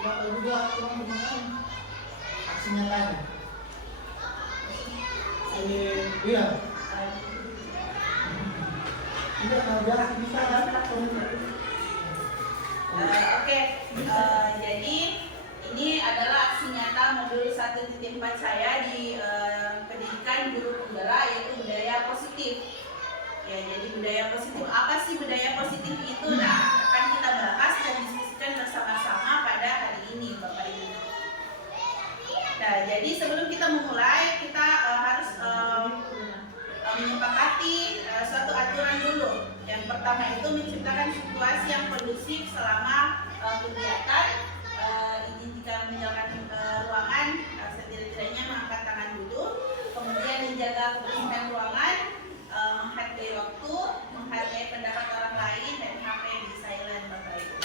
Bapak juga teman-teman aksi nyatanya. Iya. Oke, jadi ini adalah aksi nyata modul 1.4 saya di pendidikan guru penggerak, yaitu budaya positif. Ya, jadi budaya positif, apa sih budaya positif itu? Nah, akan kita bahas dan diskusikan bersama-sama pada hari ini, Bapak Ibu. Nah, jadi sebelum kita memulai, kita harus menyepakati suatu aturan dulu. Yang pertama itu menciptakan situasi yang kondusif selama kegiatan. Izin jika meninggalkan ruangan, setidak-tidaknya mengangkat tangan dulu. Kemudian menjaga kebersihan ruangan, menghargai waktu, menghargai pendapat orang lain, dan HP di silent, Bapak Ibu.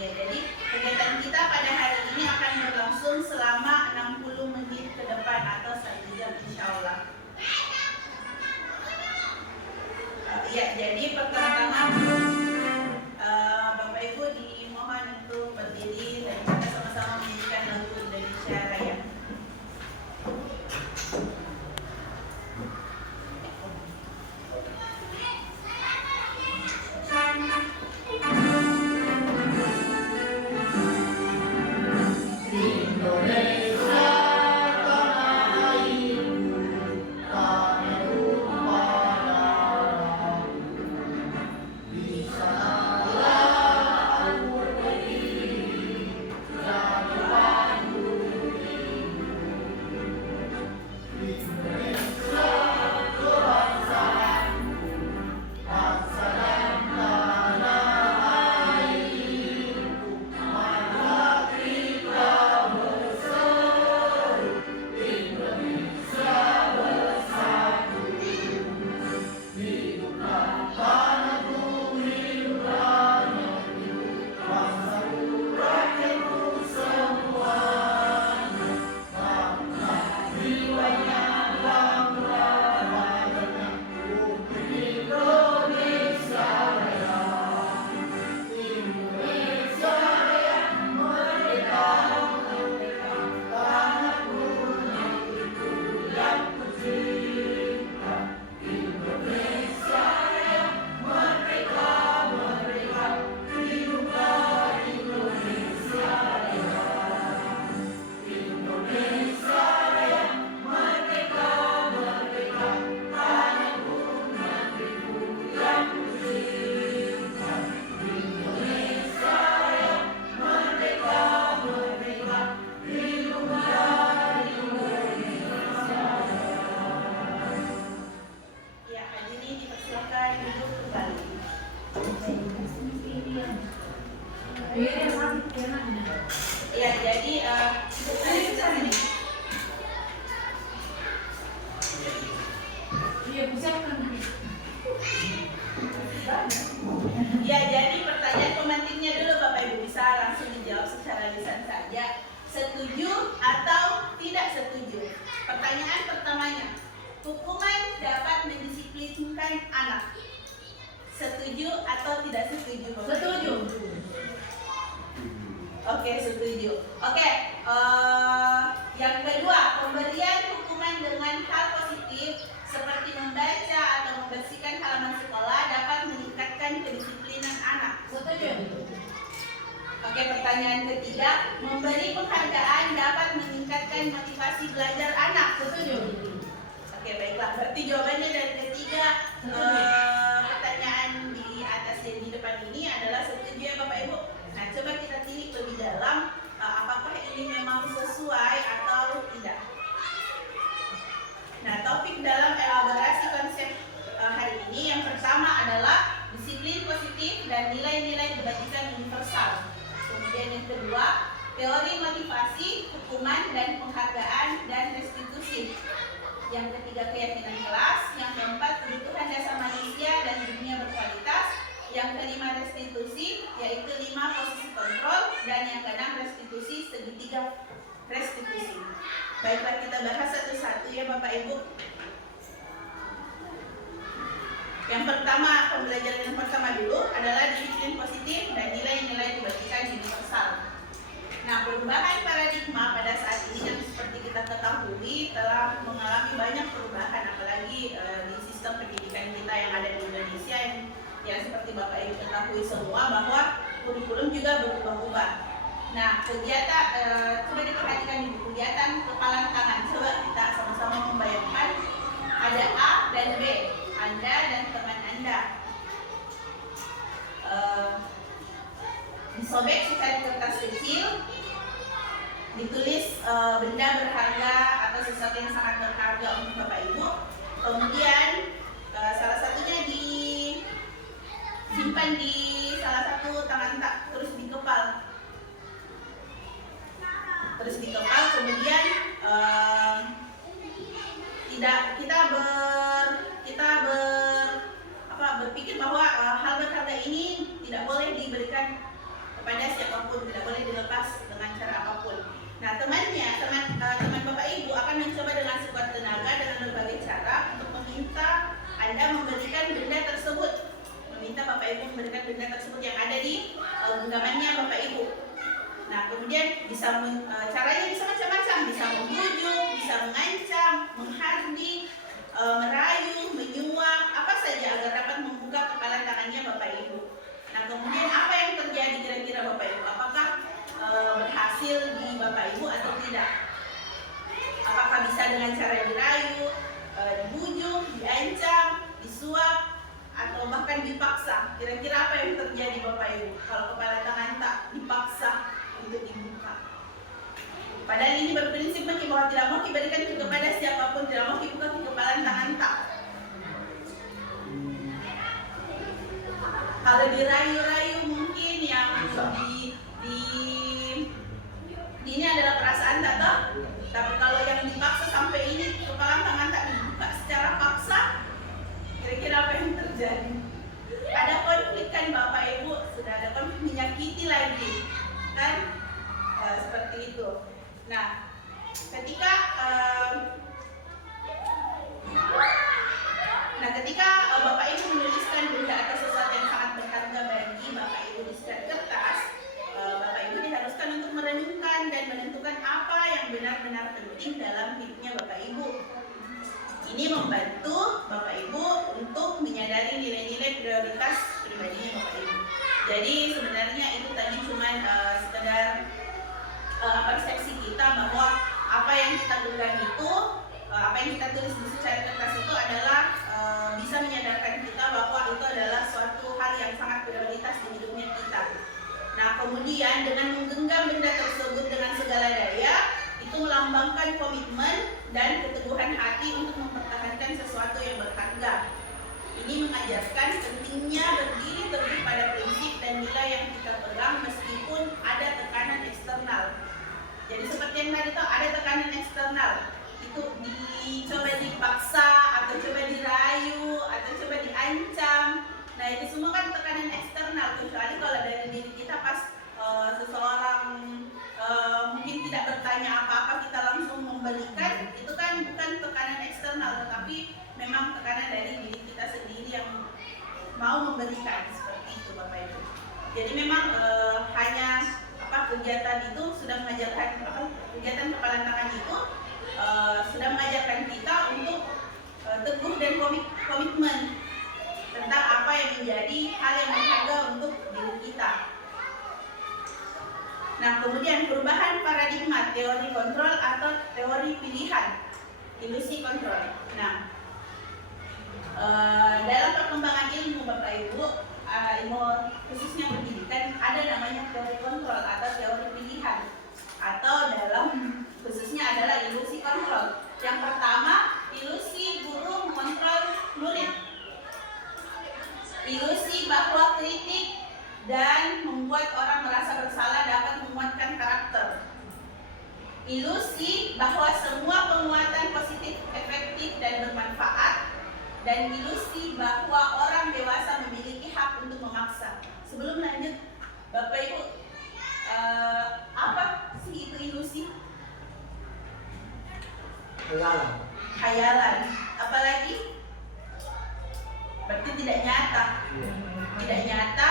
Ya, jadi kegiatan kita pada hari ini akan berlangsung selama 60 menit ke depan atau 1 jam insya Allah. Ya, jadi pertama-tama Bapak Ibu dimohon untuk berdiri dan kita sama-sama menyanyikan lagu Indonesia Raya. Ya, jadi ya, jadi pertanyaan pemantiknya dulu Bapak Ibu bisa langsung dijawab secara lisan saja. Setuju atau tidak setuju? Pertanyaan pertamanya, hukuman dapat mendisiplinkan anak. Setuju atau tidak setuju? Setuju. Oke, setuju. Oke, yang kedua, pemberian hukuman dengan hal positif seperti membaca atau membersihkan halaman sekolah dapat meningkatkan kedisiplinan anak. Setuju. Oke, pertanyaan ketiga, memberi penghargaan dapat meningkatkan motivasi belajar anak. Setuju. Oke, baiklah. Berarti jawabannya dari ketiga pertanyaan di atas dan di depan ini adalah setuju ya Bapak Ibu. Nah, coba kita tilik lebih dalam apakah ini memang sesuai atau tidak. Nah, topik dalam elaborasi konsep hari ini yang pertama adalah disiplin positif dan nilai-nilai kebajikan universal. Kemudian yang kedua, teori motivasi, hukuman dan penghargaan dan restitusi. Yang ketiga, keyakinan kelas. Yang keempat, kebutuhan dasar manusia dan dunia berkualitas. Yang kelima, restitusi, yaitu 5 posisi kontrol. Dan yang keenam, restitusi, segitiga restitusi. Baiklah, kita bahas satu-satu ya Bapak Ibu. Yang pertama, pembelajaran yang pertama dulu adalah disiplin positif dan nilai-nilai kebajikan perubahan paradigma pada saat ini yang seperti kita ketahui telah mengalami banyak perubahan, apalagi di sistem pendidikan kita yang ada di Indonesia yang seperti Bapak Ibu ketahui semua bahwa kurikulum juga berubah-ubah. Nah, kegiatan coba diperhatikan di kegiatan kepalan tangan. Coba kita sama-sama membayangkan ada A dan B, Anda dan teman Anda. Disobek secari kertas kecil, ditulis benda berharga atau sesuatu yang sangat berharga untuk Bapak Ibu. Kemudian salah satunya disimpan di salah satu tangan terus dikepal. Kemudian berpikir bahwa hal berharga ini tidak boleh diberikan kepada siapapun, tidak boleh dilepas dengan cara apapun. Nah, teman Bapak Ibu akan mencoba dengan sekuat tenaga dengan berbagai cara untuk meminta Anda memberikan benda tersebut, meminta Bapak Ibu memberikan benda tersebut yang ada di genggamannya Bapak Ibu. Nah, kemudian caranya bisa macam-macam, bisa membujuk, bisa mengancam, menghardik, merayu, menyuap, apa saja agar dapat membuka kepala tangannya Bapak Ibu. Nah, kemudian apa yang terjadi kira-kira Bapak Ibu? Apakah berhasil di Bapak Ibu atau tidak? Apakah bisa dengan cara dirayu, dibujuk, diancam, disuap, atau bahkan dipaksa? Kira-kira apa yang terjadi Bapak Ibu kalau kepala tangan tak dipaksa untuk dibuka? Padahal ini berprinsip bahwa tidak mau diberikan kepada siapapun, tidak mau dibuka ke kepala tangan tak. Kalau dirayu-rayu mungkin yang ini adalah perasaan tak toh? Tapi kalau yang dipaksa sampai ini kepala tangan tak dibuka secara paksa, kira-kira apa yang terjadi? Ada konflik kan Bapak Ibu? Sudah ada konflik, menyakiti lagi kan? Seperti itu. Nah, ketika Bapak Ibu menuliskan benda atau sesuatu yang sangat berharga bagi Bapak Ibu di sekat kertas, Bapak Ibu diharuskan untuk merenungkan dan menentukan apa yang benar-benar penting dalam hidupnya Bapak Ibu. Ini membantu Bapak Ibu untuk menyadari nilai-nilai prioritas pribadinya Bapak Ibu. Jadi sebenarnya itu tadi cuma sekedar persepsi kita bahwa apa yang kita genggam itu, apa yang kita tulis di secari kertas itu adalah bisa menyadarkan kita bahwa itu adalah suatu hal yang sangat prioritas di hidupnya kita. Nah, kemudian dengan menggenggam benda tersebut dengan segala daya, itu melambangkan komitmen dan keteguhan hati untuk mempertahankan sesuatu yang berharga. Ini mengajarkan pentingnya berdiri teguh pada prinsip dan nilai yang kita pegang meskipun ada tekanan eksternal. Jadi seperti yang tadi itu ada tekanan eksternal, itu dicoba dipaksa atau coba dirayu atau coba diancam. Nah, itu semua kan tekanan eksternal, kecuali kalau dari diri kita pas seseorang mungkin tidak bertanya apa-apa kita langsung memberikan, itu kan bukan tekanan eksternal, tetapi memang tekanan dari diri kita sendiri yang mau memberikan, seperti itu Bapak Ibu. Jadi memang hanya kegiatan itu sudah mengajarkan kegiatan kepala tangan itu sudah mengajarkan kita untuk teguh dan komitmen tentang apa yang menjadi hal yang berharga untuk diri kita. Nah, kemudian perubahan paradigma teori kontrol atau teori pilihan, ilusi kontrol. Nah, dalam perkembangan ilmu Bapak Ibu, ilmu khususnya pendidikan, ada namanya teori kontrol atau teori pilihan, atau dalam khususnya adalah ilusi kontrol. Yang pertama, ilusi guru mengontrol murid, ilusi bahwa kritik dan membuat orang merasa bersalah dapat menguatkan karakter, ilusi bahwa semua penguatan positif efektif dan bermanfaat, dan ilusi bahwa orang dewasa memiliki hak untuk memaksa. Sebelum lanjut, Bapak Ibu, apa sih itu ilusi? Khayalan. Apalagi? Berarti tidak nyata. Tidak nyata,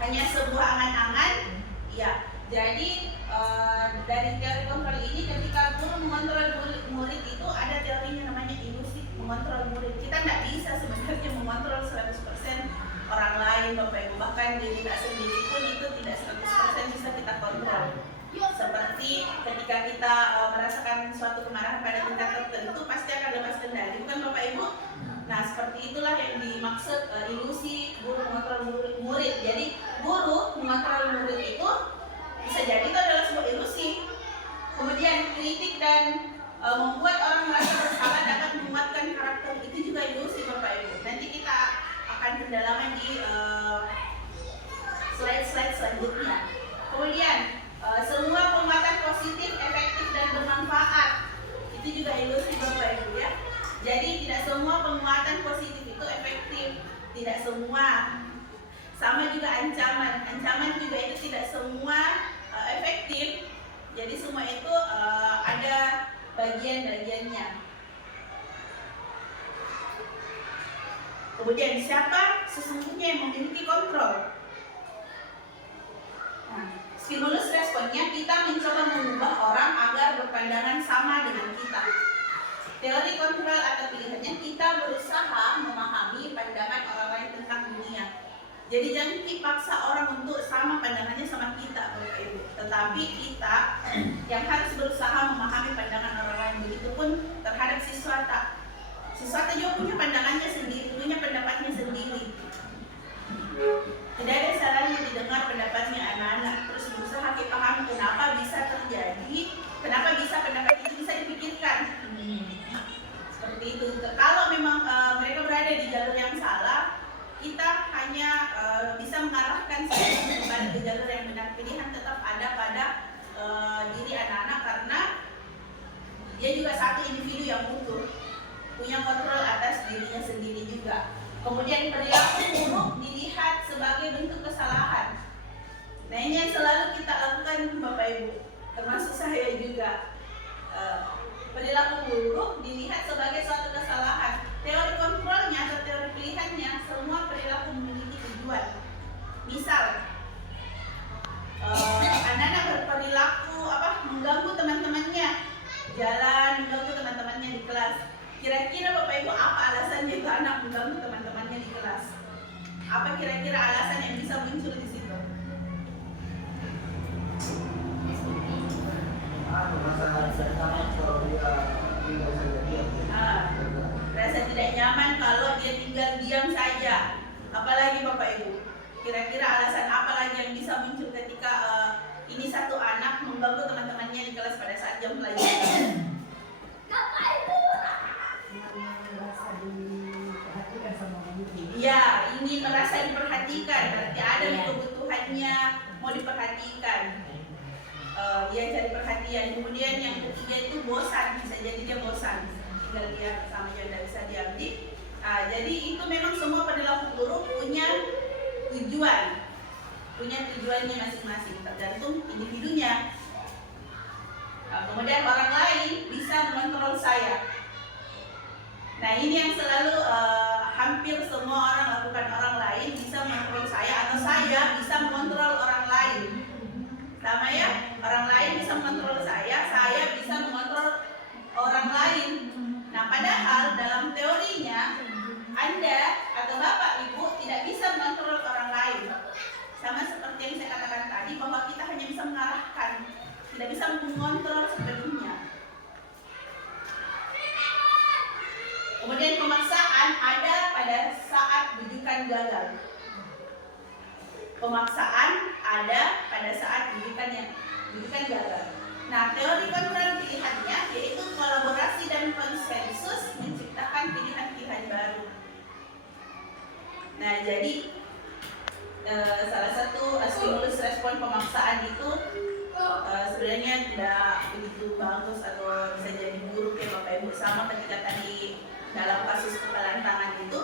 hanya sebuah angan-angan merasakan diri tak sendiri pun itu tidak 100% bisa kita kontrol. Seperti ketika kita merasakan suatu kemarahan pada tingkat tertentu pasti akan lepas kendali, bukan Bapak Ibu? Nah, seperti itulah yang dimaksud ilusi guru mengontrol murid. Jadi guru mengontrol murid itu bisa jadi itu adalah sebuah ilusi. Kemudian kritik dan membuat orang merasa bersalah dapat menguatkan karakter, itu juga ilusi Bapak Ibu. Nanti kita akan pendalaman di slide-slide selanjutnya. Kemudian semua penguatan positif, efektif dan bermanfaat, itu juga ilusi Bapak Ibu ya. Jadi tidak semua penguatan positif itu efektif, tidak semua. Sama juga ancaman juga itu tidak semua efektif. Jadi semua itu ada bagian-bagiannya. Kemudian siapa sesungguhnya yang memiliki kontrol? Nah, stimulus responnya kita mencoba mengubah orang agar berpandangan sama dengan kita. Teori kontrol atau pilihannya kita berusaha memahami pandangan orang lain tentang dunia. Jadi jangan dipaksa orang untuk sama pandangannya sama kita, Bapak Ibu. Tetapi kita yang harus berusaha memahami pandangan orang lain. Begitupun terhadap siswata. Siswata juga punya pandangannya sendiri, punya pendapatnya sendiri. Tidak ada salahnya didengar pendapatnya anak-anak. Terus berusaha kita paham kenapa bisa terjadi, kenapa bisa pendapat itu bisa dipikirkan. Seperti itu. Kalau memang mereka berada di jalur yang salah, kita hanya bisa mengarahkan kembali ke jalur yang benar. Pilihan tetap ada pada diri anak-anak karena dia juga satu individu yang utuh, punya kontrol atas dirinya sendiri juga. Kemudian perilaku buruk dilihat sebagai bentuk kesalahan. Nah, ini yang selalu kita lakukan Bapak Ibu, termasuk saya juga. Perilaku buruk dilihat sebagai suatu kesalahan. Teori kontrolnya atau teori pilihannya, semua perilaku memiliki tujuan. Misal, anak-anak berperilaku mengganggu teman-temannya, jalan mengganggu teman-temannya di kelas. Kira-kira Bapak Ibu apa alasannya itu anak mengganggu teman-temannya di kelas? Apa kira-kira alasan yang bisa muncul di situ? Rasa tidak nyaman kalau dia tinggal diam saja. Apalagi Bapak Ibu, kira-kira alasan apa lagi yang bisa muncul ketika ini satu anak mengganggu teman-temannya di kelas pada saat jam pelajaran? Ya, ingin merasa diperhatikan, berarti ada kebutuhannya mau diperhatikan. Dia cari perhatian. Kemudian yang ketiga itu bosan, bisa jadi dia bosan, tinggal dia sama yang tidak bisa diambil. Jadi itu memang semua perilaku buruk punya tujuan, punya tujuannya masing-masing, tergantung individunya. Kemudian orang lain bisa mengontrol saya. Nah, ini yang selalu hampir semua orang lakukan. Orang lain bisa mengontrol saya atau saya bisa mengontrol orang lain. Sama ya, orang lain bisa mengontrol saya bisa mengontrol orang lain. Nah, padahal dalam teorinya Anda atau Bapak Ibu tidak bisa mengontrol orang lain. Sama seperti yang saya katakan tadi, bahwa kita hanya bisa mengarahkan, tidak bisa mengontrol sepenuhnya. Kemudian pemaksaan ada pada saat rujukan gagal. Pemaksaan ada pada saat rujukan gagal. Nah, teori kontrol pilihannya yaitu kolaborasi dan konsensus menciptakan pilihan-pilihan baru. Nah, jadi salah satu stimulus respon pemaksaan itu sebenarnya tidak begitu bagus atau bisa jadi buruk ya Bapak Ibu. Sama ketika tadi dalam kasus kepalan tangan itu,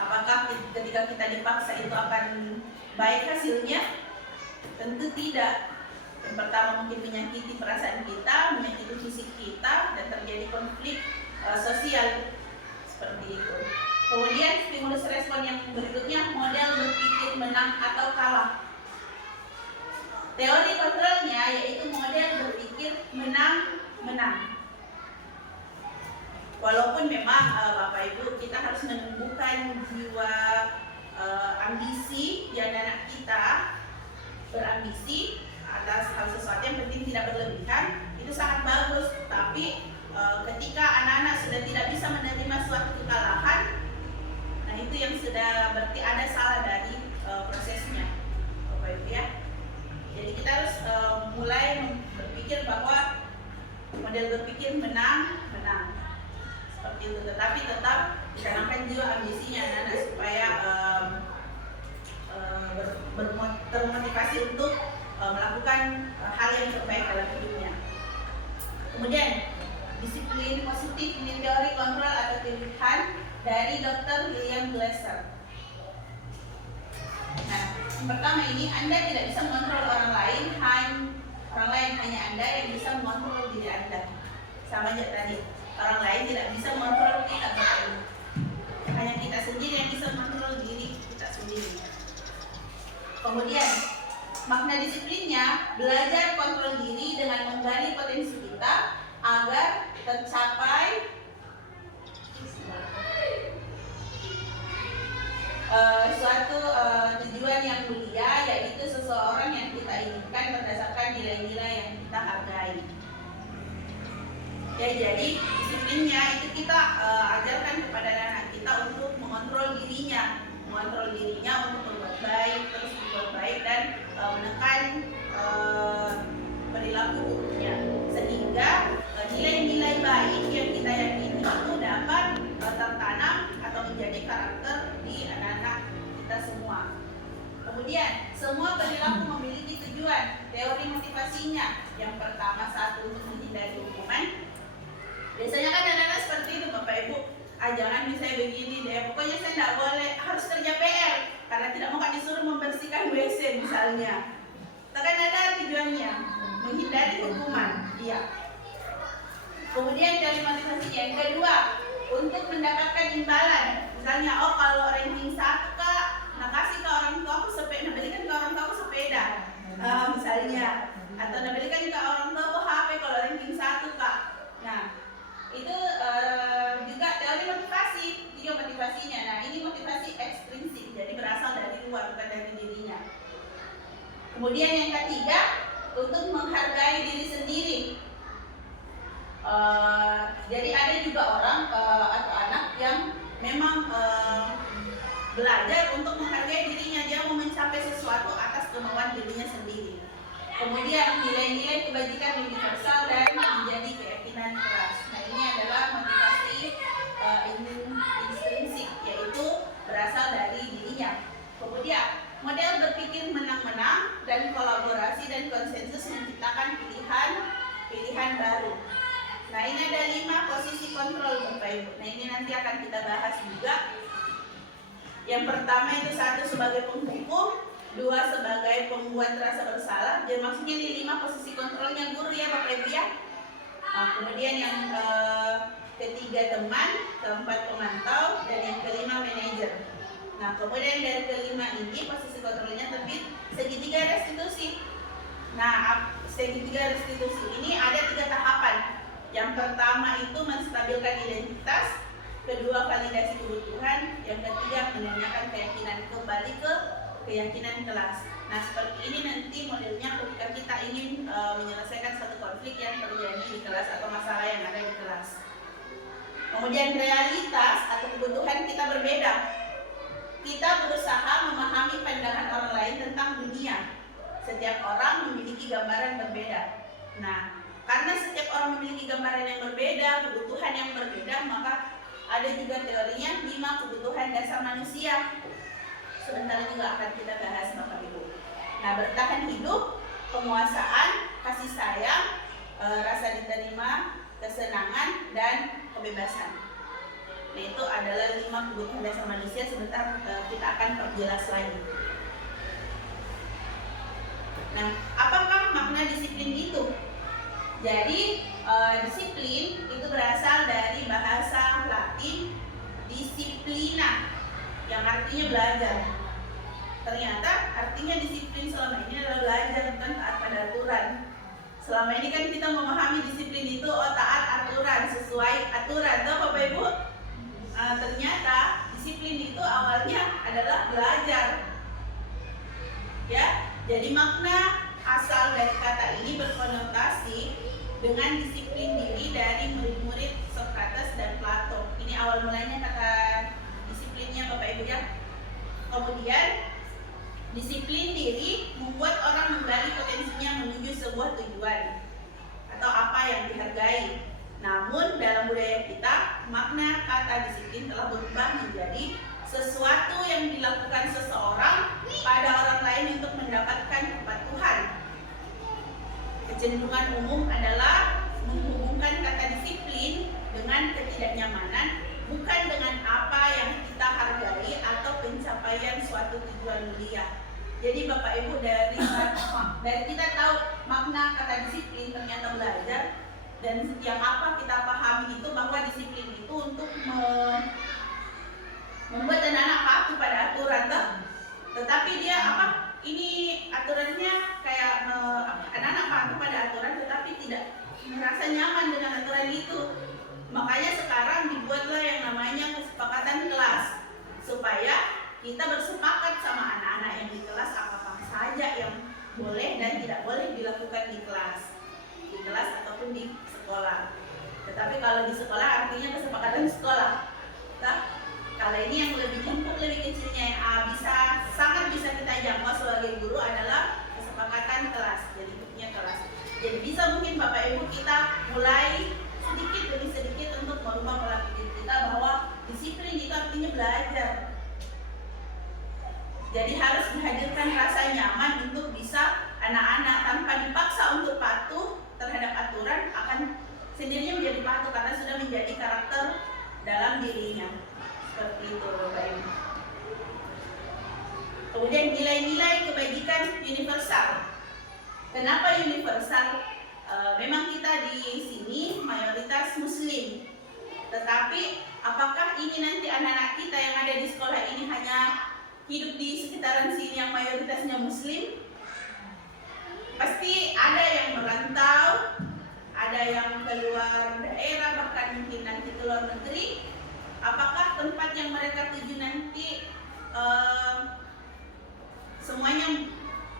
apakah ketika kita dipaksa itu akan baik hasilnya? Tentu tidak. Yang pertama mungkin menyakiti perasaan kita, menyakiti fisik kita, dan terjadi konflik sosial seperti itu. Kemudian stimulus respon yang berikutnya, model berpikir menang atau kalah. Teori kontrolnya yaitu model berpikir menang-menang. Walaupun memang Bapak Ibu kita harus menumbuhkan jiwa ambisi yang anak-anak kita berambisi atas hal sesuatu yang penting tidak berlebihan, itu sangat bagus. Tapi ketika anak-anak sudah tidak bisa menerima suatu kekalahan, nah itu yang sudah berarti ada salah dari prosesnya, Bapak Ibu ya. Jadi kita harus mulai berpikir bahwa model berpikir menang seperti itu, tetapi tetap ditanamkan jiwa ambisinya anak-anak supaya termotivasi untuk melakukan hal yang terbaik dalam hidupnya. Kemudian disiplin positif ini teori kontrol atau pilihan dari Dr. William Glasser. Nah, yang pertama ini Anda tidak bisa mengontrol orang lain hanya Anda yang bisa mengontrol diri Anda. Sama aja tadi, orang lain tidak bisa mengontrol kita, hanya kita sendiri yang bisa mengontrol diri kita sendiri. Kemudian makna disiplinnya belajar kontrol diri dengan menggali potensi kita agar tercapai suatu tujuan yang mulia, yaitu seseorang yang kita inginkan berdasarkan nilai-nilai yang kita hargai. Ya, jadi disiplinnya itu kita ajarkan kepada anak kita untuk mengontrol dirinya untuk berbuat baik, terus berbuat baik dan menekan perilaku buruknya, sehingga nilai-nilai baik yang kita yakini itu dapat tertanam atau menjadi karakter di anak-anak kita semua. Kemudian semua perilaku memiliki tujuan. Teori motivasinya, yang pertama, satu, untuk menghindari hukuman. Biasanya kan anak-anak seperti itu, Bapak Ibu. Jangan misalnya begini deh, pokoknya saya tidak boleh harus kerja PR karena tidak mau disuruh membersihkan WC misalnya. Kan ada tujuannya, menghindari hukuman. Iya. Kemudian dari motivasi yang kedua, untuk mendapatkan imbalan. Misalnya, kalau ranking 1 Kak, nah kasih ke orang tua aku sepeda, belikan ke orang tua aku sepeda, misalnya, atau belikan ke orang tua aku HP kalau ranking 1 Kak. Nah, itu juga teori motivasi, tiga motivasinya. Nah, ini motivasi ekstrinsik, jadi berasal dari luar, bukan dari dirinya. Kemudian yang ketiga, untuk menghargai diri sendiri. Jadi ada juga orang atau anak yang memang belajar untuk menghargai dirinya, dia mau mencapai sesuatu atas kemauan dirinya sendiri. Kemudian nilai-nilai kebajikan universal dan menjadi keyakinan keras. Nah, ini adalah motivasi intrinsik, yaitu berasal dari dirinya. Kemudian model berpikir menang-menang dan kolaborasi dan konsensus menciptakan pilihan baru. Nah, ini ada 5 posisi kontrol, Bapak Ibu. Nah, ini nanti akan kita bahas juga. Yang pertama itu 1 sebagai penghukum, 2 sebagai pembuat rasa bersalah. Jadi maksudnya ini 5 posisi kontrolnya guru ya, Bapak Ibu ya. Nah, kemudian yang ketiga teman, keempat pemantau, dan yang kelima manajer. Nah, kemudian dari kelima ini posisi kontrolnya terbit segitiga restitusi. Nah, segitiga restitusi ini ada 3 tahapan. Yang pertama itu menstabilkan identitas, kedua validasi kebutuhan, yang ketiga menanyakan keyakinan, kembali ke keyakinan kelas. Nah, seperti ini nanti modelnya ketika kita ingin menyelesaikan satu konflik yang terjadi di kelas atau masalah yang ada di kelas. Kemudian realitas atau kebutuhan kita berbeda. Kita berusaha memahami pandangan orang lain tentang dunia. Setiap orang memiliki gambaran berbeda. Nah, karena setiap orang memiliki gambaran yang berbeda, kebutuhan yang berbeda, maka ada juga teorinya 5 kebutuhan dasar manusia. Sebentar juga akan kita bahas, Bapak Ibu. Nah, bertahan hidup, penguasaan, kasih sayang, rasa diterima, kesenangan, dan kebebasan. Nah, itu adalah 5 kebutuhan dasar manusia. Sebentar kita akan perjelas lagi. Nah, apakah makna disiplin itu? Jadi disiplin itu berasal dari bahasa Latin disciplina, yang artinya belajar. Ternyata artinya disiplin selama ini adalah belajar, bukan taat pada aturan. Selama ini kan kita memahami disiplin itu taat aturan, sesuai aturan, toh Bapak Ibu? Ternyata disiplin itu awalnya adalah belajar. Jadi makna asal dari kata ini berkonotasi dengan disiplin diri dari murid-murid Sokrates dan Plato. Ini awal mulanya kata disiplinnya Bapak Ibu ya. Kemudian disiplin diri membuat orang menggali potensinya menuju sebuah tujuan atau apa yang dihargai. Namun dalam budaya kita, makna kata disiplin telah berubah menjadi sesuatu yang dilakukan seseorang pada orang lain untuk mendapatkan kepatuhan. Kecenderungan umum adalah menghubungkan kata disiplin dengan ketidaknyamanan, bukan dengan apa yang kita hargai atau pencapaian suatu tujuan mulia. Jadi Bapak Ibu, dari kita tahu makna kata disiplin, ternyata belajar, dan yang apa kita pahami itu bahwa disiplin itu untuk membuat anak-anak patuh pada aturan toh. Tetapi dia ini aturannya kayak anak-anak patuh pada aturan tetapi tidak merasa nyaman dengan aturan itu. Makanya sekarang dibuatlah yang namanya kesepakatan kelas, supaya kita bersepakat sama anak-anak yang di kelas apa saja yang boleh dan tidak boleh dilakukan di kelas ataupun di sekolah. Tetapi kalau di sekolah artinya kesepakatan sekolah. Nah, kalau ini yang lebih lingkup, lebih kecilnya yang sangat bisa kita jangkau sebagai guru adalah kesepakatan kelas. Jadi bentuknya kelas. Jadi bisa mungkin Bapak Ibu kita mulai sedikit demi sedikit untuk merubah pola pikir kita bahwa disiplin itu artinya belajar. Jadi harus dihadirkan rasa nyaman untuk bisa anak-anak tanpa dipaksa untuk patuh terhadap aturan akan sendirinya menjadi patuh karena sudah menjadi karakter dalam dirinya. Seperti itu Bapak Ibu. Kemudian nilai-nilai kebajikan universal. Kenapa universal? Memang kita di sini mayoritas Muslim. Tetapi apakah ini nanti anak-anak kita yang ada di sekolah ini hanya hidup di sekitaran sini yang mayoritasnya Muslim? Pasti ada yang merantau, ada yang keluar daerah, bahkan mungkin nanti keluar negeri. Apakah tempat yang mereka tuju nanti semuanya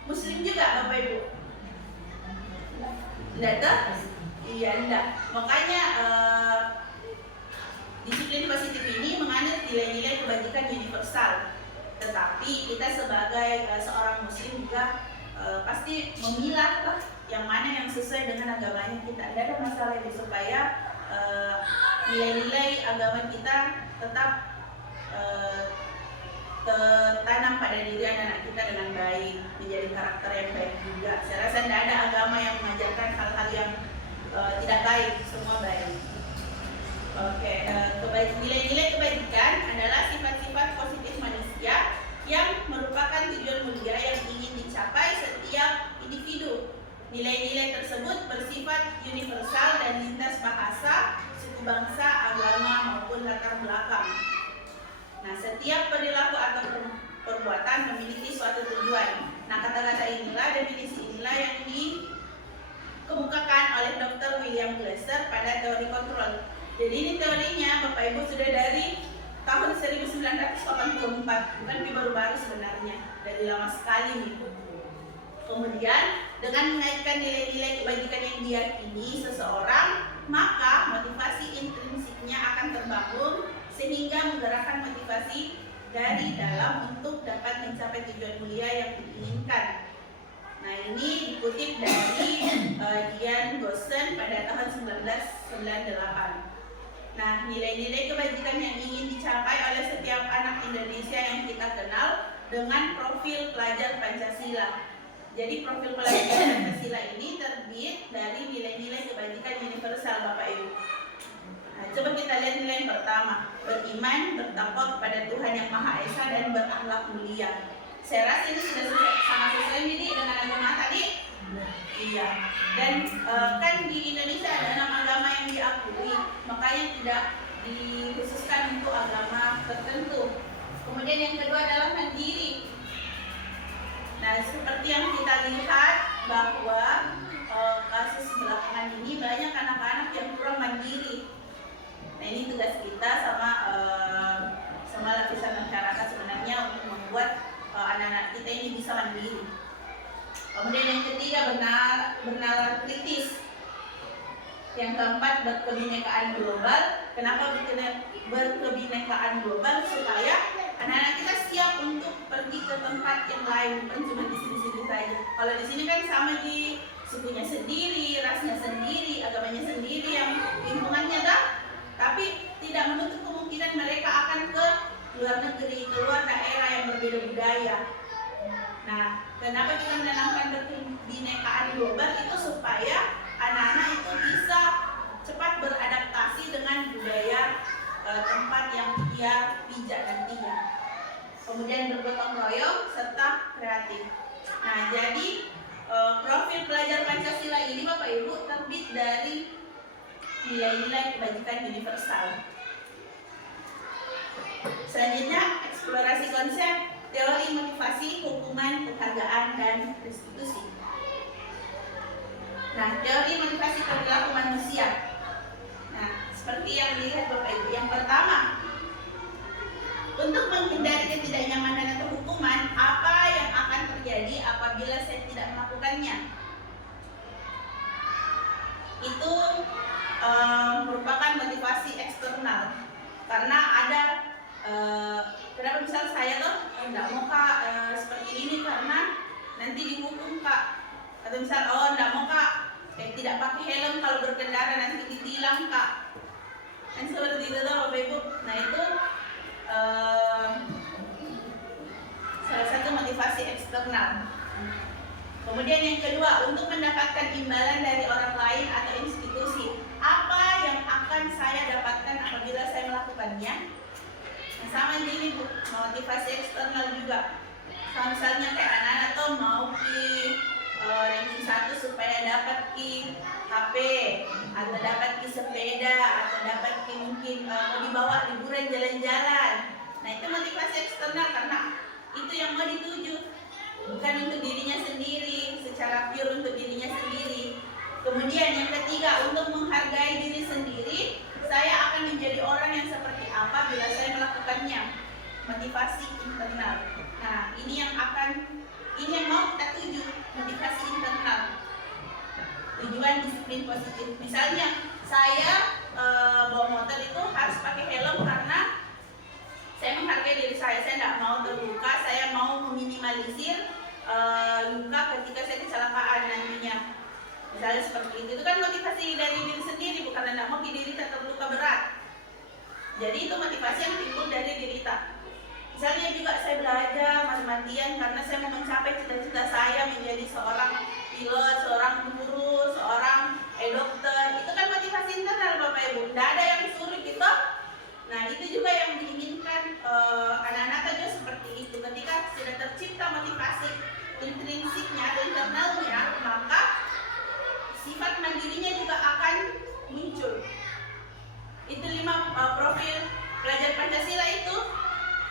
Muslim juga Bapak Ibu? Tidak? Iya, tidak. Makanya disiplin positif ini menganut nilai-nilai kebajikan universal. Tetapi kita sebagai seorang Muslim juga pasti memilah yang mana yang sesuai dengan agamanya kita. Tidak ada masalah itu supaya nilai-nilai agama kita tetap tertanam pada diri anak-anak kita dengan baik, menjadi karakter yang baik juga. Saya rasa tidak ada agama yang mengajarkan hal-hal yang tidak baik, semua baik. Oke, nilai-nilai kebajikan adalah sifat-sifat positif manusia yang merupakan tujuan mulia yang ingin dicapai setiap individu. Nilai-nilai tersebut bersifat universal dan lintas bahasa, suku bangsa, agama maupun latar belakang. Nah, setiap perilaku atau perbuatan memiliki suatu tujuan. Nah, kata-kata inilah, definisi inilah yang dikemukakan oleh Dr. William Glasser pada teori kontrol. Jadi ini teorinya Bapak Ibu sudah dari tahun 1984, bukan baru-baru sebenarnya, dari lama sekali nih. Kemudian dengan menaikkan nilai-nilai kebajikan yang diyakini seseorang, maka motivasi intrinsiknya akan terbangun sehingga menggerakkan motivasi dari dalam untuk dapat mencapai tujuan mulia yang diinginkan. Nah, ini dikutip dari Ian Gossen pada tahun 1998. Nah, nilai-nilai kebajikan yang ingin dicapai oleh setiap anak Indonesia yang kita kenal dengan profil pelajar Pancasila. Jadi profil pelajar Pancasila ini terbit dari nilai-nilai kebajikan universal Bapak Ibu. Nah, coba kita lihat nilai yang pertama, beriman, bertakwa kepada Tuhan Yang Maha Esa dan berakhlak mulia. Saya rasa ini sudah sangat sesuai nih dengan agama tadi. Iya. Dan kan di Indonesia ada 6 agama yang diakui, makanya tidak dikhususkan untuk agama tertentu. Kemudian yang kedua adalah mandiri. Nah, seperti yang kita lihat bahwa kasus belakangan ini banyak anak-anak yang kurang mandiri. Nah, ini tugas kita sama lapisan masyarakat sebenarnya untuk membuat anak-anak kita ini bisa mandiri. Kemudian yang ketiga bernalar kritis. Yang keempat berkebinekaan global. Kenapa berkebinekaan global? Supaya anak-anak kita siap untuk pergi ke tempat yang lain, bukan cuma di sini-sini saja. Kalau di sini kan sama di sukunya sendiri, rasnya sendiri, agamanya sendiri, yang lingkungannya dah. Tapi tidak menutup kemungkinan mereka akan ke luar negeri, keluar daerah yang berbeda budaya. Nah, kenapa kita menanamkan berkebinekaan global itu supaya anak-anak itu bisa cepat beradaptasi dengan budaya tempat yang dia pijak nantinya. Kemudian bergotong royong serta kreatif. Nah, jadi profil pelajar Pancasila ini Bapak Ibu terbit dari nilai-nilai kebajikan universal. Selanjutnya, eksplorasi konsep, teori motivasi, hukuman, penghargaan, dan restitusi. Nah, teori motivasi perilaku manusia. Nah, seperti yang dilihat Bapak Ibu, yang pertama, untuk menghindari ketidaknyamanan atau hukuman, apa yang akan terjadi apabila saya tidak melakukannya? Itu merupakan motivasi eksternal. Karena ada kenapa misal saya tuh enggak mau Kak seperti ini karena nanti dihukum Kak. Atau misal enggak mau Kak tidak pakai helm kalau berkendara nanti ditilang Kak. Kan seperti itu tuh Bapak Ibu. Nah, itu salah satu motivasi eksternal. Kemudian yang kedua, untuk mendapatkan imbalan dari orang lain atau institusi. Apa yang akan saya dapatkan apabila saya melakukannya? Nah, sama gini Bu, motivasi eksternal juga. Kalau misalnya kayak anak-anak tuh mau di ranking 1 supaya dapat ki HP atau dapat ki sepeda atau dapat ki mungkin mau dibawa liburan jalan-jalan. Nah, itu motivasi eksternal karena itu yang mau dituju, bukan untuk dirinya sendiri, secara pure untuk dirinya sendiri. Kemudian yang ketiga, untuk menghargai diri sendiri, saya akan menjadi orang yang seperti apa bila saya melakukannya. Motivasi internal. Nah, ini yang mau kita tuju, motivasi internal. Tujuan disiplin positif. Misalnya, saya bawa motor itu harus pakai helm karena saya menghargai diri saya tidak mau terluka, saya mau meminimalisir luka ketika saya kecelakaan nantinya. Misalnya seperti itu kan motivasi dari diri sendiri, bukan tidak mau diri kita terluka berat. Jadi itu motivasi yang timbul dari diri kita. Misalnya juga saya belajar mati-matian karena saya mau mencapai cita-cita saya menjadi seorang pilot, seorang guru, seorang dokter. Itu kan motivasi internal Bapak Ibu. Tidak ada yang suruh kita. Nah, itu juga yang diinginkan anak-anak aja seperti itu. Ketika sudah tercipta motivasi intrinsiknya atau internalnya, maka sifat mandirinya juga akan muncul. Itu 5 profil pelajar Pancasila itu.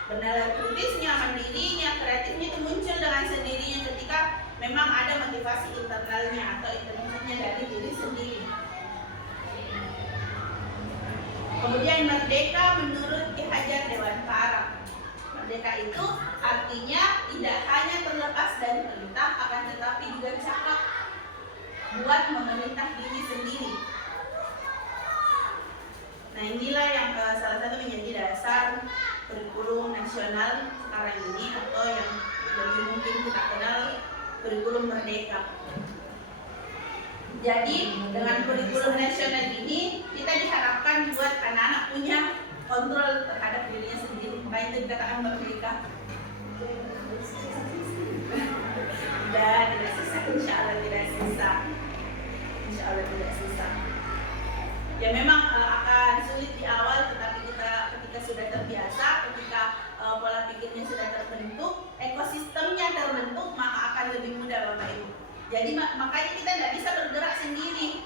Bernalar kritisnya, mandirinya, kreatifnya itu muncul dengan sendirinya ketika memang ada motivasi internalnya atau intrinsiknya dari diri sendiri. Kemudian merdeka menurut Ki Hajar Dewantara Arab. Merdeka itu artinya tidak hanya terlepas dari perintah, akan tetapi juga cakap buat memerintah diri sendiri. Nah, inilah yang salah satu menjadi dasar kurikulum nasional sekarang ini, atau yang lebih mungkin kita kenal kurikulum merdeka. Jadi dengan kurikulum nasional ini kita diharapkan buat anak-anak punya kontrol terhadap dirinya sendiri. Makanya itu dikatakan merdeka. Dan tidak susah, insya Allah tidak susah. Insya Allah tidak susah. Ya memang akan sulit di awal, tetapi kita ketika sudah terbiasa, ketika pola pikirnya sudah terbentuk, ekosistemnya terbentuk, maka akan lebih mudah Bapak Ibu. Jadi makanya kita tidak bisa bergerak sendiri.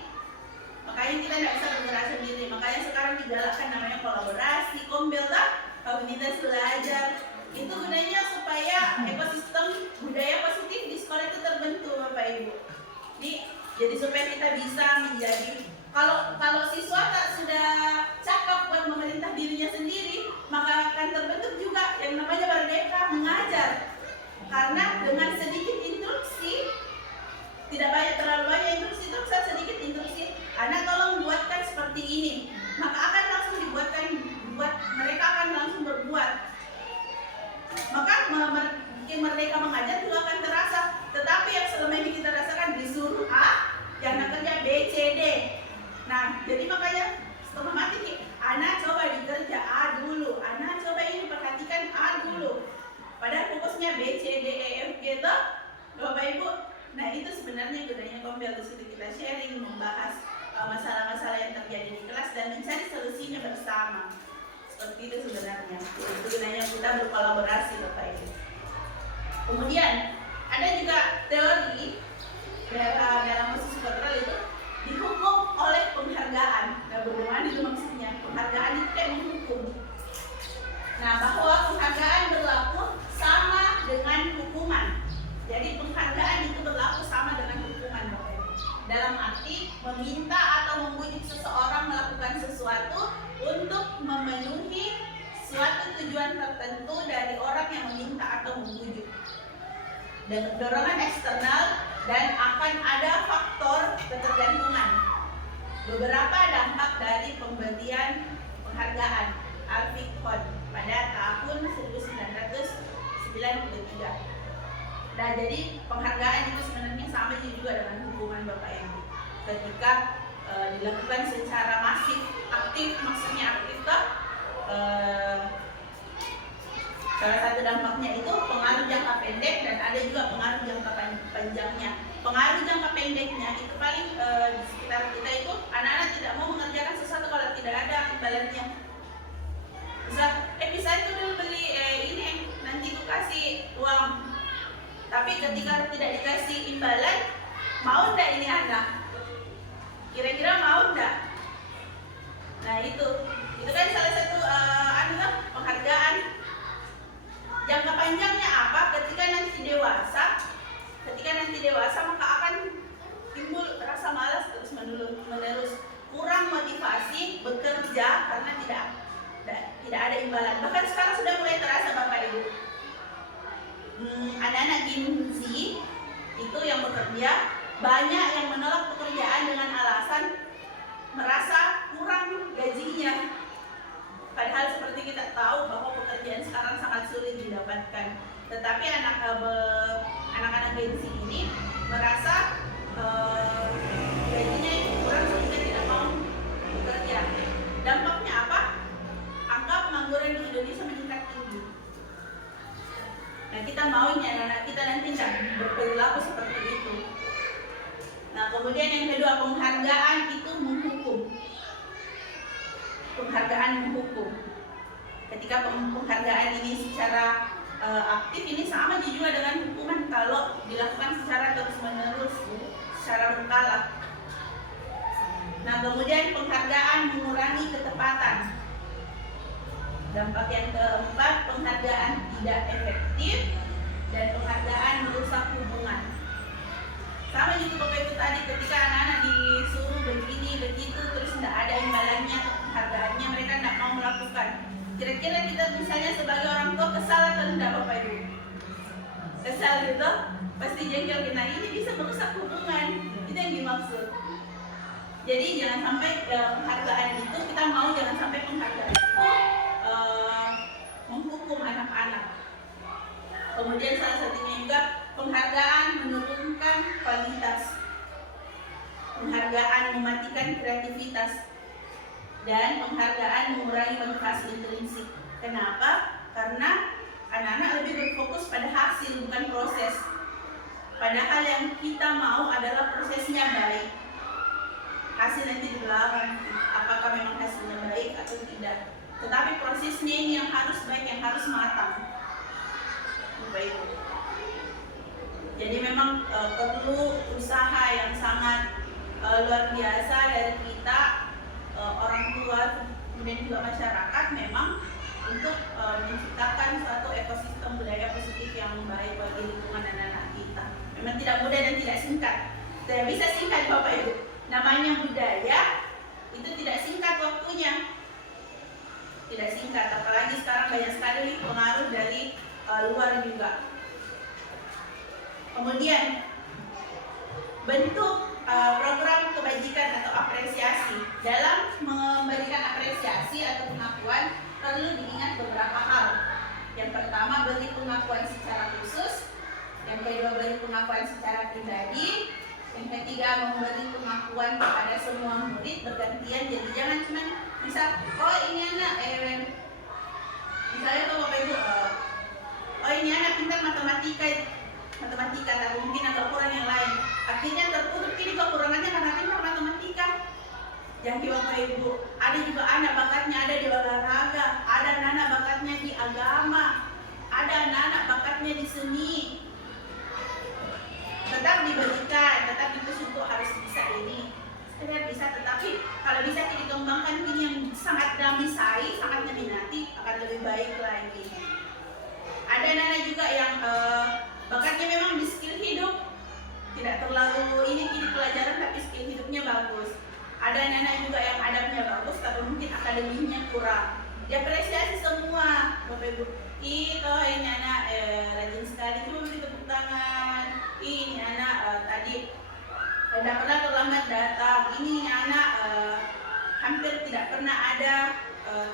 Makanya sekarang digalakkan namanya kolaborasi, kombel lah, komunitas belajar. Itu gunanya supaya ekosistem budaya positif di sekolah itu terbentuk Bapak Ibu. Jadi supaya kita bisa menjadi, kalau siswa tak sudah cakap buat memerintah dirinya sendiri, maka akan terbentuk juga yang namanya merdeka mengajar. Karena dengan sedikit instruksi rumusnya B, C, D, E, F, G itu, Bapak Ibu. Nah itu sebenarnya gunanya Kombel, di situ kita sharing, membahas masalah-masalah yang terjadi di kelas dan mencari solusinya bersama. Seperti itu sebenarnya. Itu gunanya kita berkolaborasi Bapak Ibu. Kemudian ada juga teori dalam musik kontrol itu dihukum oleh penghargaan. Nah, bagaimana itu maksudnya? Penghargaan itu kayak menghukum. Nah, bahwa penghargaan berlaku sama dengan hukuman. Jadi penghargaan itu berlaku sama dengan hukuman, Bapak Ibu. Dalam arti meminta atau membujuk seseorang melakukan sesuatu untuk memenuhi suatu tujuan tertentu dari orang yang meminta atau membujuk. Dan dorongan eksternal dan akan ada faktor ketergantungan. Beberapa dampak dari pemberian penghargaan Alfred Kohn pada tahun 1993. Nah, jadi penghargaan itu sebenarnya sama juga dengan hukuman Bapak Ibu. Ketika dilakukan secara masif, aktif, maksudnya aktif toh, salah satu dampaknya itu pengaruh jangka pendek dan ada juga pengaruh jangka panjangnya. Pengaruh jangka pendeknya itu paling di sekitar kita itu anak-anak tidak mau mengerjakan sesuatu kalau tidak ada imbalannya. Bisa itu dulu beli ini nanti aku kasih uang. Tapi ketika tidak dikasih imbalan, mau enggak ini anak? Kira-kira mau enggak? Nah itu kan salah satu penghargaan. Jangka panjangnya apa? Ketika nanti dewasa maka akan timbul rasa malas terus menerus, kurang motivasi bekerja karena tidak ada imbalan. Bahkan sekarang sudah mulai terasa Bapak Ibu. Anak-anak Gen Z itu yang bekerja banyak yang menolak pekerjaan dengan alasan merasa kurang gajinya. Padahal seperti kita tahu bahwa pekerjaan sekarang sangat sulit didapatkan. Tetapi anak-anak Gen Z ini merasa gajinya kurang sehingga tidak mau bekerja. Dampaknya apa? Angka pengangguran di Indonesia meningkat tinggi. Nah, kita maunya anak-anak kita nanti tidak berperilaku seperti itu. Nah, kemudian yang kedua, penghargaan itu menghukum. Penghargaan menghukum. Ketika penghargaan ini secara aktif, ini sama juga dengan hukuman kalau dilakukan secara terus-menerus, secara berkala. Nah, kemudian penghargaan mengurangi ketepatan. Dampak yang keempat, penghargaan tidak efektif dan penghargaan merusak hubungan. Sama juga Bapak Ibu tadi, ketika anak-anak disuruh begini, begitu, terus tidak ada imbalannya atau penghargaannya, mereka tidak mau melakukan. Kira-kira kita misalnya sebagai orang tua kesal atau tidak Bapak Ibu? Kesal gitu, pasti jengkel. Nah, ini bisa merusak hubungan, itu yang dimaksud. Jadi jangan sampai penghargaan itu, kita mau jangan sampai penghargaan itu menghukum anak-anak. Kemudian salah satunya juga penghargaan menurunkan kualitas, penghargaan mematikan kreativitas, dan penghargaan mengurangi motivasi intrinsik. Kenapa? Karena anak-anak lebih berfokus pada hasil bukan proses. Padahal yang kita mau adalah prosesnya baik. Hasil nanti di belakang, apakah memang hasilnya baik atau tidak. Tetapi prosesnya ini yang harus baik, yang harus matang. Baik. Jadi memang perlu usaha yang sangat luar biasa dari kita, orang tua, kemudian juga masyarakat, memang untuk menciptakan suatu ekosistem budaya positif yang baik bagi lingkungan anak-anak kita. Memang tidak mudah dan tidak singkat. Tidak bisa singkat Bapak Ibu. Namanya budaya itu tidak singkat waktunya. Tidak singkat, apalagi sekarang banyak sekali pengaruh dari luar juga. Kemudian bentuk program kebajikan atau apresiasi. Dalam memberikan apresiasi atau pengakuan perlu diingat beberapa hal. Yang pertama, beri pengakuan secara khusus. Yang kedua, beri pengakuan secara pribadi. Yang ketiga, memberi pengakuan kepada semua murid bergantian. Jadi jangan cuma misal, oh ini anak misalnya kalau Bapak Ibu oh ini anak pintar matematika, tapi mungkin agak kurang yang lain. Akhirnya tertutup ini kekurangannya karena pintar matematika. Jadi Bapak Ibu, ada juga anak bakatnya ada di olahraga, ada anak bakatnya di agama, ada anak bakatnya di seni. Tetap diberikan, tetap dituntut untuk harus bisa ini. Sekedar bisa, tetapi kalau bisa dikembangkan ini yang sangat damisai, sangat diminati, akan lebih baik lagi. Ada anak juga yang bakatnya memang di skill hidup, tidak terlalu ini pelajaran tapi skill hidupnya bagus. Ada anak-anak juga yang adabnya bagus tapi mungkin akademinya kurang. Diapresiasi semua, Bapak Ibu. Ini anak rajin sekali, coba beri tepuk tangan. Ini anak tadi tidak pernah terlambat datang. Ini anak hampir tidak pernah ada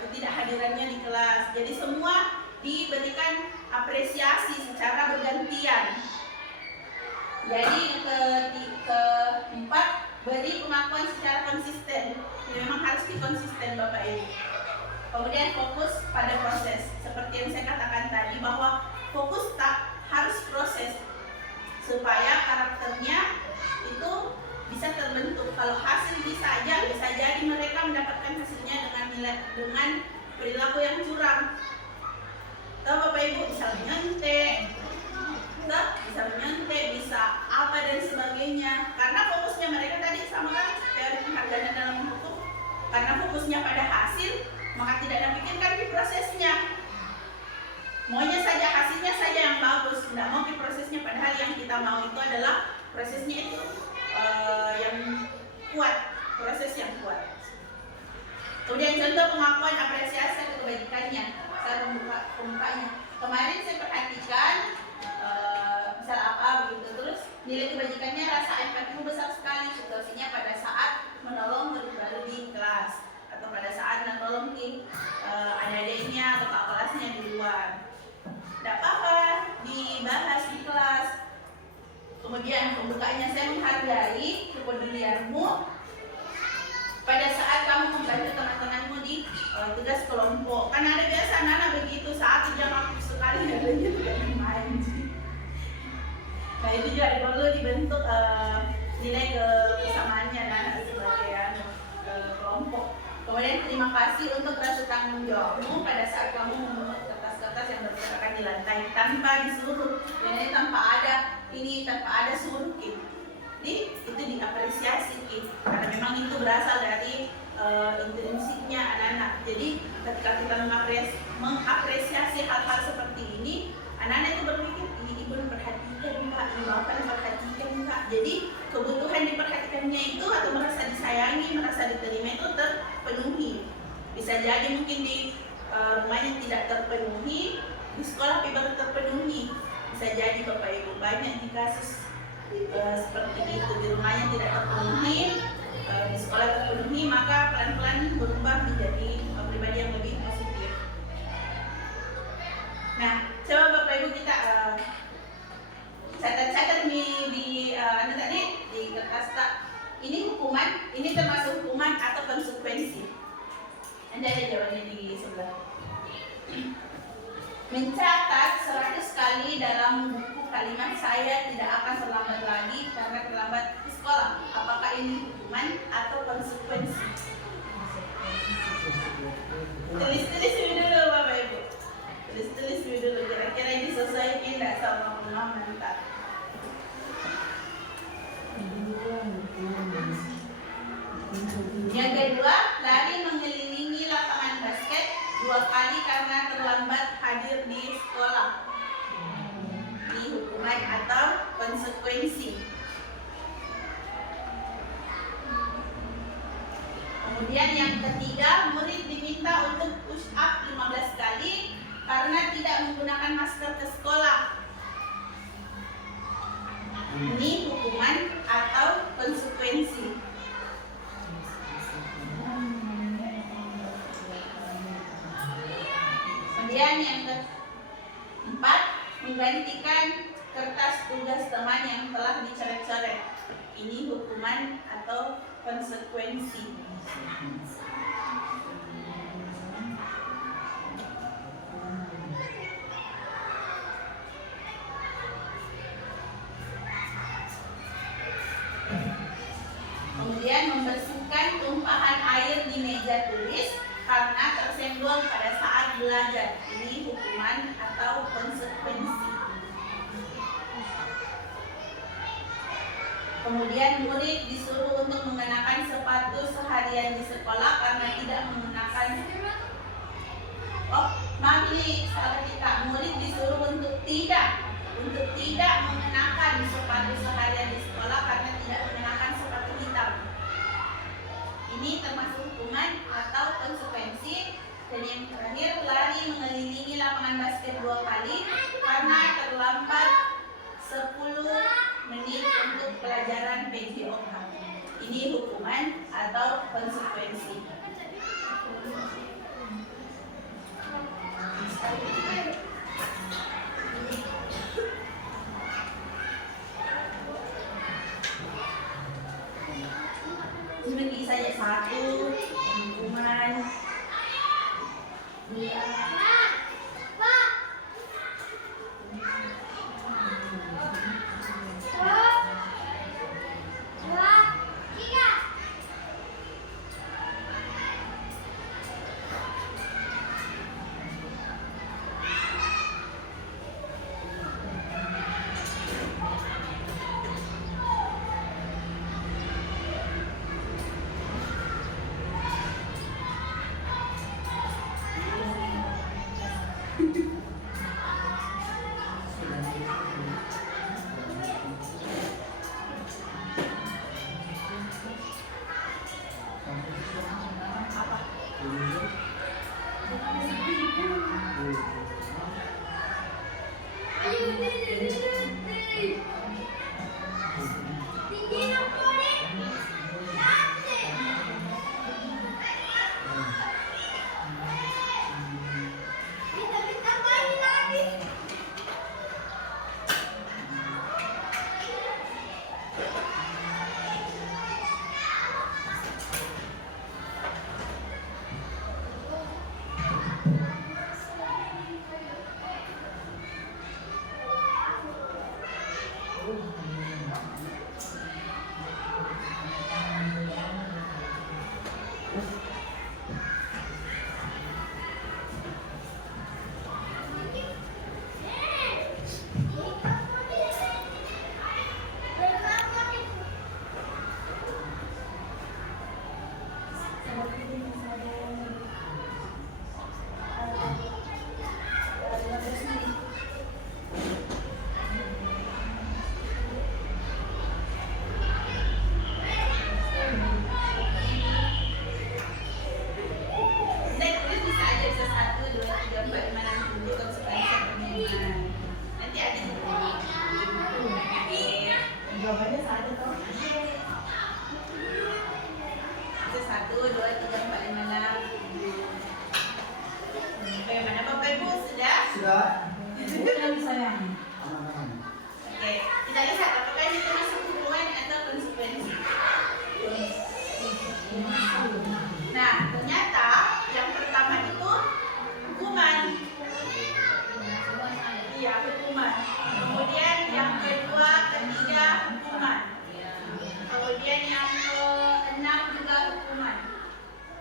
ketidakhadirannya di kelas. Jadi semua diberikan apresiasi secara bergantian. Jadi keempat, beri pengakuan secara konsisten. Jadi memang harus dikonsisten Bapak Ibu. Kemudian fokus pada proses. Seperti yang saya katakan tadi bahwa fokus tak harus proses supaya karakternya itu bisa terbentuk. Kalau hasil bisa jadi mereka mendapatkan hasilnya dengan perilaku yang curang. Atau Bapak Ibu bisa menyentek, bisa apa dan sebagainya. Karena fokusnya mereka tadi sama kan teori penghargaan dalam hukum. Karena fokusnya pada hasil, maka tidak dipikirkan di prosesnya. Maunya saja hasilnya saja yang bagus, tidak mau di prosesnya. Padahal yang kita mau itu adalah prosesnya itu yang kuat, proses yang kuat. Kemudian contoh pengakuan apresiasi atau kebaikannya. Saya pembukanya. Kemarin saya perhatikan misal apa begitu, terus nilai kebajikannya rasa empatimu besar sekali. Situasinya pada saat menolong murid baru di kelas atau pada saat menolong adik-adiknya atau kakak kelasnya di luar. Tidak apa-apa dibahas di kelas. Kemudian pembukanya, saya menghargai kepedulianmu pada saat kamu membantu teman-temanmu di tugas kelompok. Karena ada biasa anak-anak begitu, saat jam waktu sekali adanya tidak main. Nah itu juga perlu dibentuk nilai kesamaannya anak sebagai kelompok. Kemudian terima kasih untuk rasa tanggung jawabmu pada saat kamu memungut kertas-kertas yang berserakan di lantai tanpa disuruh. Jadi tanpa ada suruh gitu. Jadi itu diapresiasi gitu. Karena memang itu berasal dari intrinsiknya anak-anak. Jadi ketika kita mengapresiasi hal-hal seperti ini, anak-anak itu berpikir, ini ibu perhatikan Pak, ini bapak perhatikan Pak. Jadi kebutuhan diperhatikannya itu atau merasa disayangi, merasa diterima itu terpenuhi. Bisa jadi mungkin di rumahnya tidak terpenuhi, di sekolah baru terpenuhi. Bisa jadi Bapak Ibu banyak di kasus seperti itu, di rumahnya tidak terpenuhi, di sekolah terpenuhi, maka pelan-pelan berubah menjadi pribadi yang lebih positif. Nah, coba Bapak Ibu kita catat-catat di tadi di kertas tak. Ini hukuman, ini termasuk hukuman atau konsekuensi. Anda ada jawabannya di sebelah. Mencatat 100 kali dalam buku kalimat saya tidak akan terlambat lagi karena terlambat di sekolah. Apakah ini hukuman atau konsekuensi? Tulis-tulis dulu Bapak Ibu. Tulis-tulis dulu, kira-kira ini sesuai tidak sama pengalaman tak? Yang kedua, lari mengelilingi lapangan basket 2 kali karena terlambat hadir di sekolah. Ini hukuman atau konsekuensi. Kemudian yang ketiga, murid diminta untuk push up 15 kali karena tidak menggunakan masker ke sekolah. Ini hukuman atau konsekuensi. Kemudian yang keempat, menggantikan kertas tugas teman yang telah dicoret-coret. Ini hukuman atau konsekuensi. Kemudian membersihkan tumpahan air di meja tulis karena tersenggol pada saat belajar. Ini hukuman atau konsekuensi. Kemudian murid disuruh untuk mengenakan sepatu seharian di sekolah karena tidak mengenakan. Salah kita. Murid disuruh untuk tidak mengenakan sepatu seharian di sekolah karena tidak mengenakan sepatu hitam. Ini termasuk hukuman atau konsekuensi. Dan yang terakhir, lari mengelilingi lapangan basket 2 kali karena terlambat 10 menit untuk pelajaran PJOK. Ini hukuman atau konsekuensi. Bagi saja satu hukuman. Jawabannya satu toh. 1, 2, 3, 4, 5, 6. Bagaimana Bapak Ibu? Sudah? Sudah. Yang sayang. Oke, kita lihat apakah ini termasuk hukuman atau konsekuensi. Nah, ternyata yang pertama itu hukuman. Iya, hukuman. Kemudian yang kedua, ketiga hukuman. Kemudian yang keenam juga hukuman.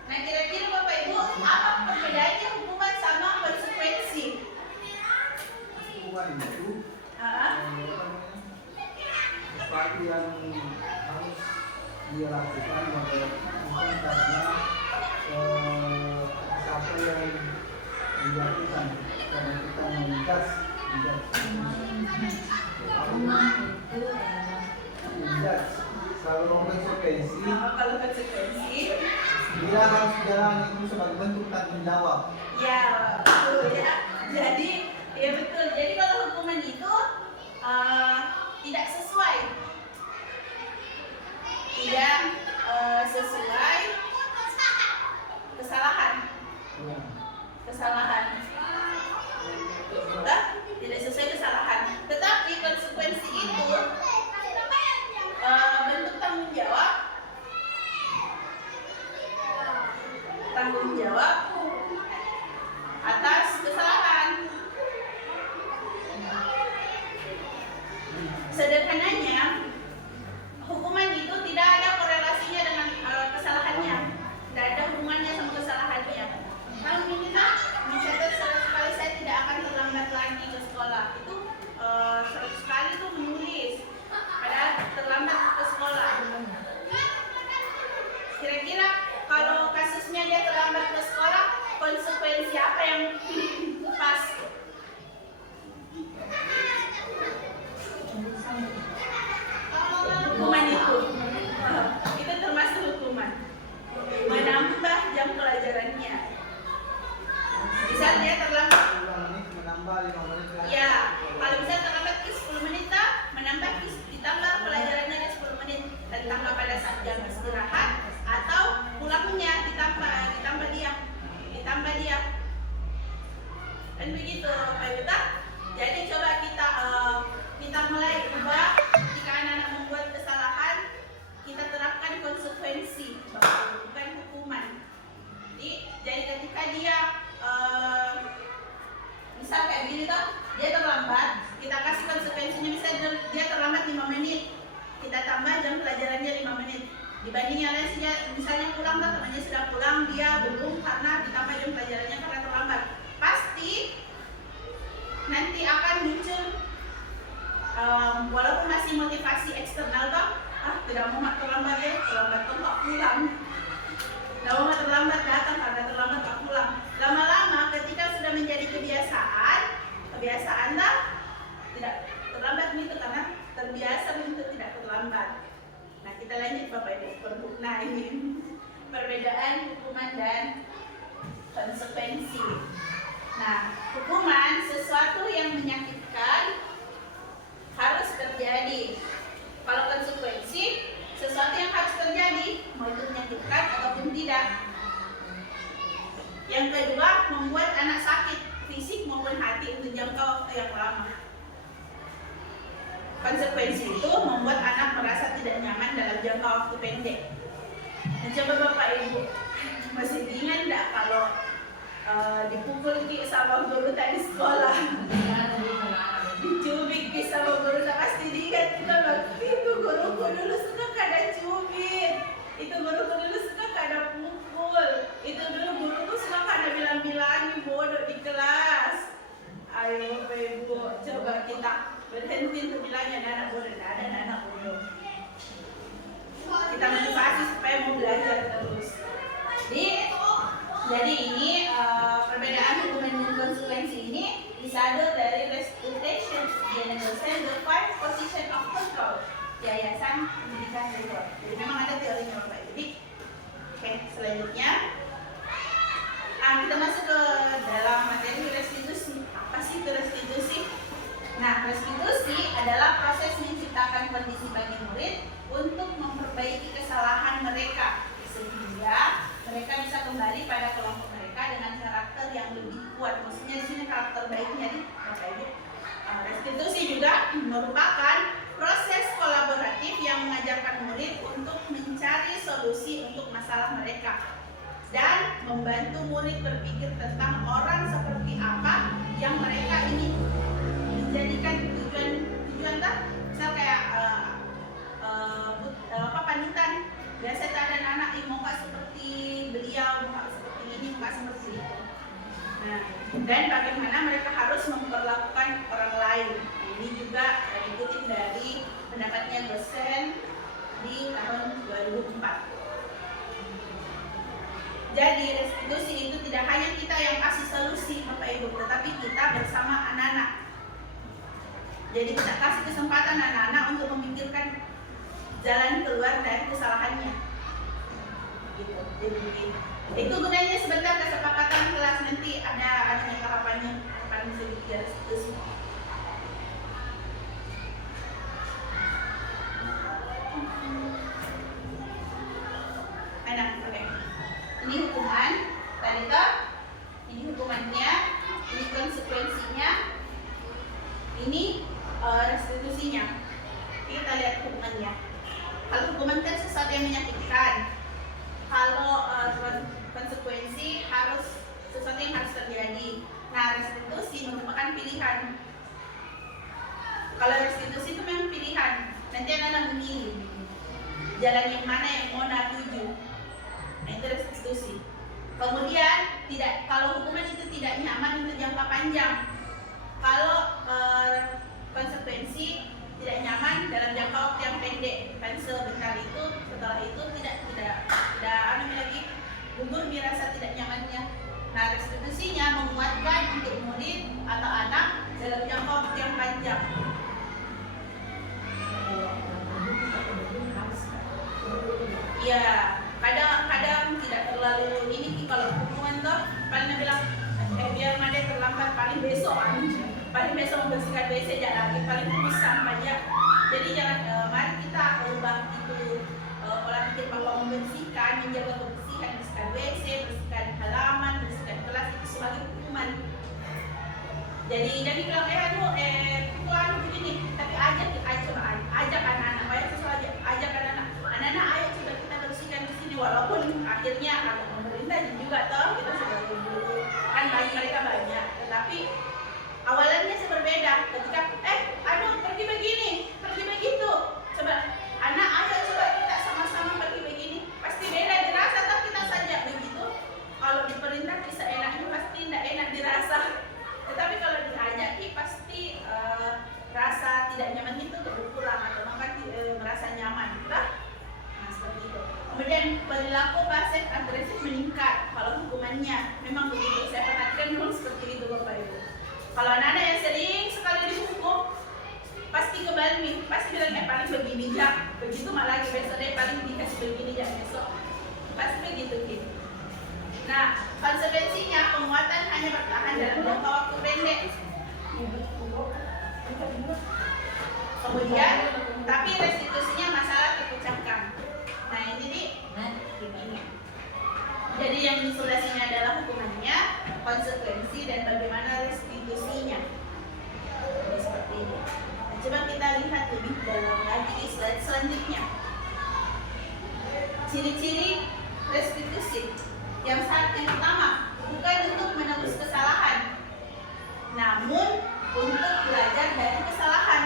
Nah, kira-kira Bapak Ibu, apa perbedaannya hukuman sama konsekuensi? Hukuman itu sesuatu yang harus dia lakukan bukan karena apa yang dilakukan karena kita mengikat kalau konsekuensi Kalau konsekuensi, dia harus jalan itu sebagai bentuk tanggung jawab. ya betul ya. Jadi ya betul. Jadi kalau hukuman itu tidak sesuai, kesalahan. Betul? Tidak sesuai kesalahan. Tetapi konsekuensi itu bentuk tanggung jawab atas kesalahan. Sederhananya, hukuman itu tidak ada korelasinya menit, kita tambah jam pelajarannya 5 menit. Dibanding yang lain misalnya pulang kan temannya sudah pulang, dia belum karena ditambah jam pelajarannya karena terlambat. Pasti nanti akan muncul walaupun masih motivasi eksternal toh, tidak mau terlambat ya, terlambat toh nggak pulang. Tidak mau terlambat datang karena terlambat nggak pulang. Lama-lama ketika sudah menjadi kebiasaan dah tidak terlambat itu karena terbiasa untuk tidak terlambat. Nah, kita lanjut Bapak Ibu. Nah, ini perbedaan hukuman dan konsekuensi. Nah, hukuman sesuatu yang menyakitkan harus terjadi. Kalau konsekuensi sesuatu yang harus terjadi, mau itu menyakitkan ataupun tidak. Yang kedua, membuat anak sakit fisik maupun hati untuk jangka waktu yang lama. Konsekuensi itu membuat anak merasa tidak nyaman dalam jangka waktu pendek. Nah, coba Bapak Ibu masih ingat tidak kalau dipukul sama guru tadi sekolah, dicubit sama guru, pasti diingat kita itu guruku dulu suka kada cubit, itu guruku dulu suka kada pukul, itu dulu guruku suka kada bilang-bilangi bodoh di kelas. Ayo Bapak Ibu, coba kita berhenti untuk bilangnya anak bodoh, ada anak bodoh. Kita motivasi supaya mau belajar terus. Jadi ini perbedaan hukuman dan konsekuensi ini disadur dari restitution di the five position of control, Yayasan Pendidikan Reward. Jadi memang ada teorinya Bapak Ibu. Oke, selanjutnya kita masuk ke dalam materi restitusi. Apa sih itu restitusi? Nah, restitusi adalah proses menciptakan kondisi bagi murid untuk memperbaiki kesalahan mereka sehingga mereka bisa kembali pada kelompok mereka dengan karakter yang lebih kuat. Maksudnya di sini karakter baiknya nih, Bapak Ibu. Restitusi juga merupakan proses kolaboratif yang mengajarkan murid untuk mencari solusi untuk masalah mereka dan membantu murid berpikir tentang orang seperti apa yang mereka ingin menjadikan tujuan tak? Misal kayak panutan. Biasa ada anak-anak yang mau nggak seperti beliau, mau nggak seperti ini, mau nggak seperti itu. Nah, dan bagaimana mereka harus memperlakukan orang lain. Ini juga dikutip dari pendapatnya dosen di tahun 2004. Jadi restitusi itu tidak hanya kita yang kasih solusi Bapak Ibu, tetapi kita bersama anak-anak. Jadi kita kasih kesempatan anak-anak untuk memikirkan jalan keluar dari kesalahannya. Gitu. Jadi itu gunanya sebentar kesepakatan kelas, nanti ada tahapannya akan bisa bikin restitusi. Enak, oke. Ini hukuman, tadi toh. Ini hukumannya, ini konsekuensinya, ini restitusinya. Kita lihat hukumannya. Kalau hukuman kan sesuatu yang menyakitkan. Kalau konsekuensi harus sesuatu yang harus terjadi. Nah, restitusi merupakan pilihan. Kalau restitusi itu memang pilihan. Nanti anak-anak memilih jalan yang mana yang mau nak tuju. Nah, itu restitusi. Kemudian kalau hukuman itu tidak nyaman untuk jangka panjang. Kalau konsekuensi tidak nyaman dalam jangka waktu yang pendek, kan sebentar itu, setelah itu tidak lagi gugur dirasa tidak nyamannya. Nah, restitusinya menguatkan untuk murid atau anak dalam jangka waktu yang panjang. Iya, kadang tidak terlalu ini kalau hukuman tuh paling bilang biar Made terlambat paling besok membersihkan WC aja lagi, paling fokus sampahnya. Jadi jangan mari kita ubah itu pola pikir bahwa membersihkan, menjaga kebersihan, bersihkan WC, bersihkan halaman, bersihkan kelas itu sebagai hukuman. Jadi jangan bilang begini, tapi ajak anak-anak, banyak sesuatu ajak anak-anak ayo coba kita bersihkan di sini, walaupun akhirnya agak pemerintah juga toh kita sebagai guru kan mereka banyak, tetapi awalannya berbeda. Ketika pergi begini, pergi begitu, Kemudian perilaku pasif agresif meningkat kalau hukumannya memang begitu. Saya perhatikan dulu seperti itu Bapak Ibu. Kalau anak-anak yang sering sekali dihukum pasti kebal nih, pasti bilang paling begini ya, begitu malah lagi besok dia paling dikasih begini ya besok, pasti begitu gitu. Nah, konsekuensinya penguatan hanya bertahan dalam jangka waktu pendek. Kemudian, tapi restitusinya masalah terpecahkan. Nah ini nih, ini. Jadi yang di sebelah sini adalah hukumannya, konsekuensi dan bagaimana restitusinya. Jadi seperti ini. Nah, coba kita lihat lebih dalam lagi di slide selanjutnya. Ciri-ciri restitusi. Yang pertama, bukan untuk menebus kesalahan, namun untuk belajar dari kesalahan.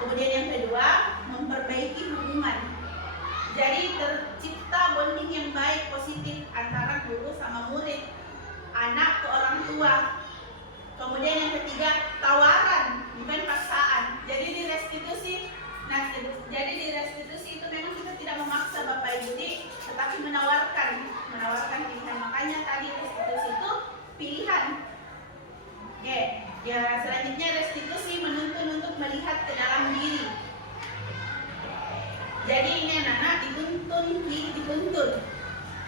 Kemudian yang kedua, memperbaiki hubungan. Jadi tercipta bonding yang baik, positif antara guru sama murid, anak ke orang tua. Kemudian yang ketiga, tawaran, bukan paksaan. Jadi di restitusi, jadi di restitusi itu memang kita tidak memaksa Bapak Ibu, tetapi menawarkan pilihan. Makanya tadi restitusi itu pilihan. Oke, ya selanjutnya restitusi menuntun untuk melihat ke dalam diri. Jadi ini anak-anak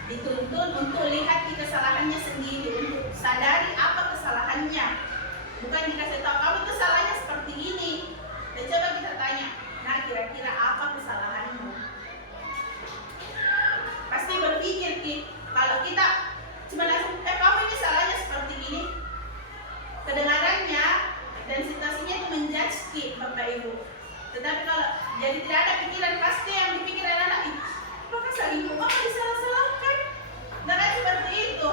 dituntun untuk lihat di kesalahannya sendiri, untuk sadari apa kesalahannya. Bukan dikasih tahu kamu itu salahnya seperti ini. Dan coba kita tanya, nah kira-kira apa kesalahanmu? Pasti berpikir kalau kita cuma langsung, kamu ini salahnya seperti ini. Kedengarannya dan situasinya itu menjudge Bapak Ibu. Tetapi kalau jadi tidak ada pikiran, pasti yang dipikir anak-anak itu, apakah salingku kamu disalah-salahkan? Nah kan seperti itu.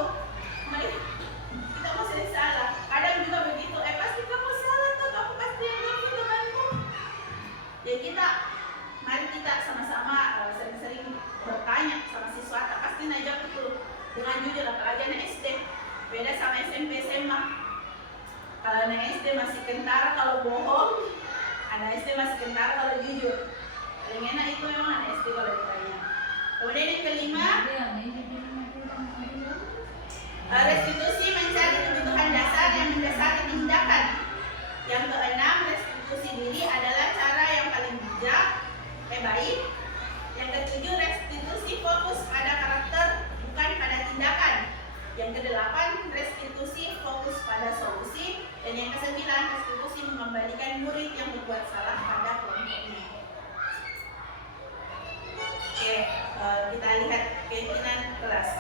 Kita masih salah. Kadang juga begitu. Pasti kamu salah tuh, kamu pasti yang ngomong temanmu. Ya mari kita sama-sama sering-sering bertanya sama siswa. Pasti najak itu dengan jujur, apalagi anak SD. Beda sama SMP, SMA. Kalau anak SD masih kentara kalau bohong, anak SD masih kentara kalau jujur. Paling enak itu memang anak SD kalau ditanya. Kemudian yang kelima, restitusi mencari kebutuhan dasar yang mendasari tindakan. Yang keenam, restitusi diri adalah cara yang paling baik. Yang ketujuh, restitusi fokus pada karakter bukan pada tindakan. Yang kedelapan, restitusi fokus pada solusi. Dan yang kesembilan, restitusi mengembalikan murid yang berbuat salah pada kelompoknya. Oke, kita lihat keyakinan kelas.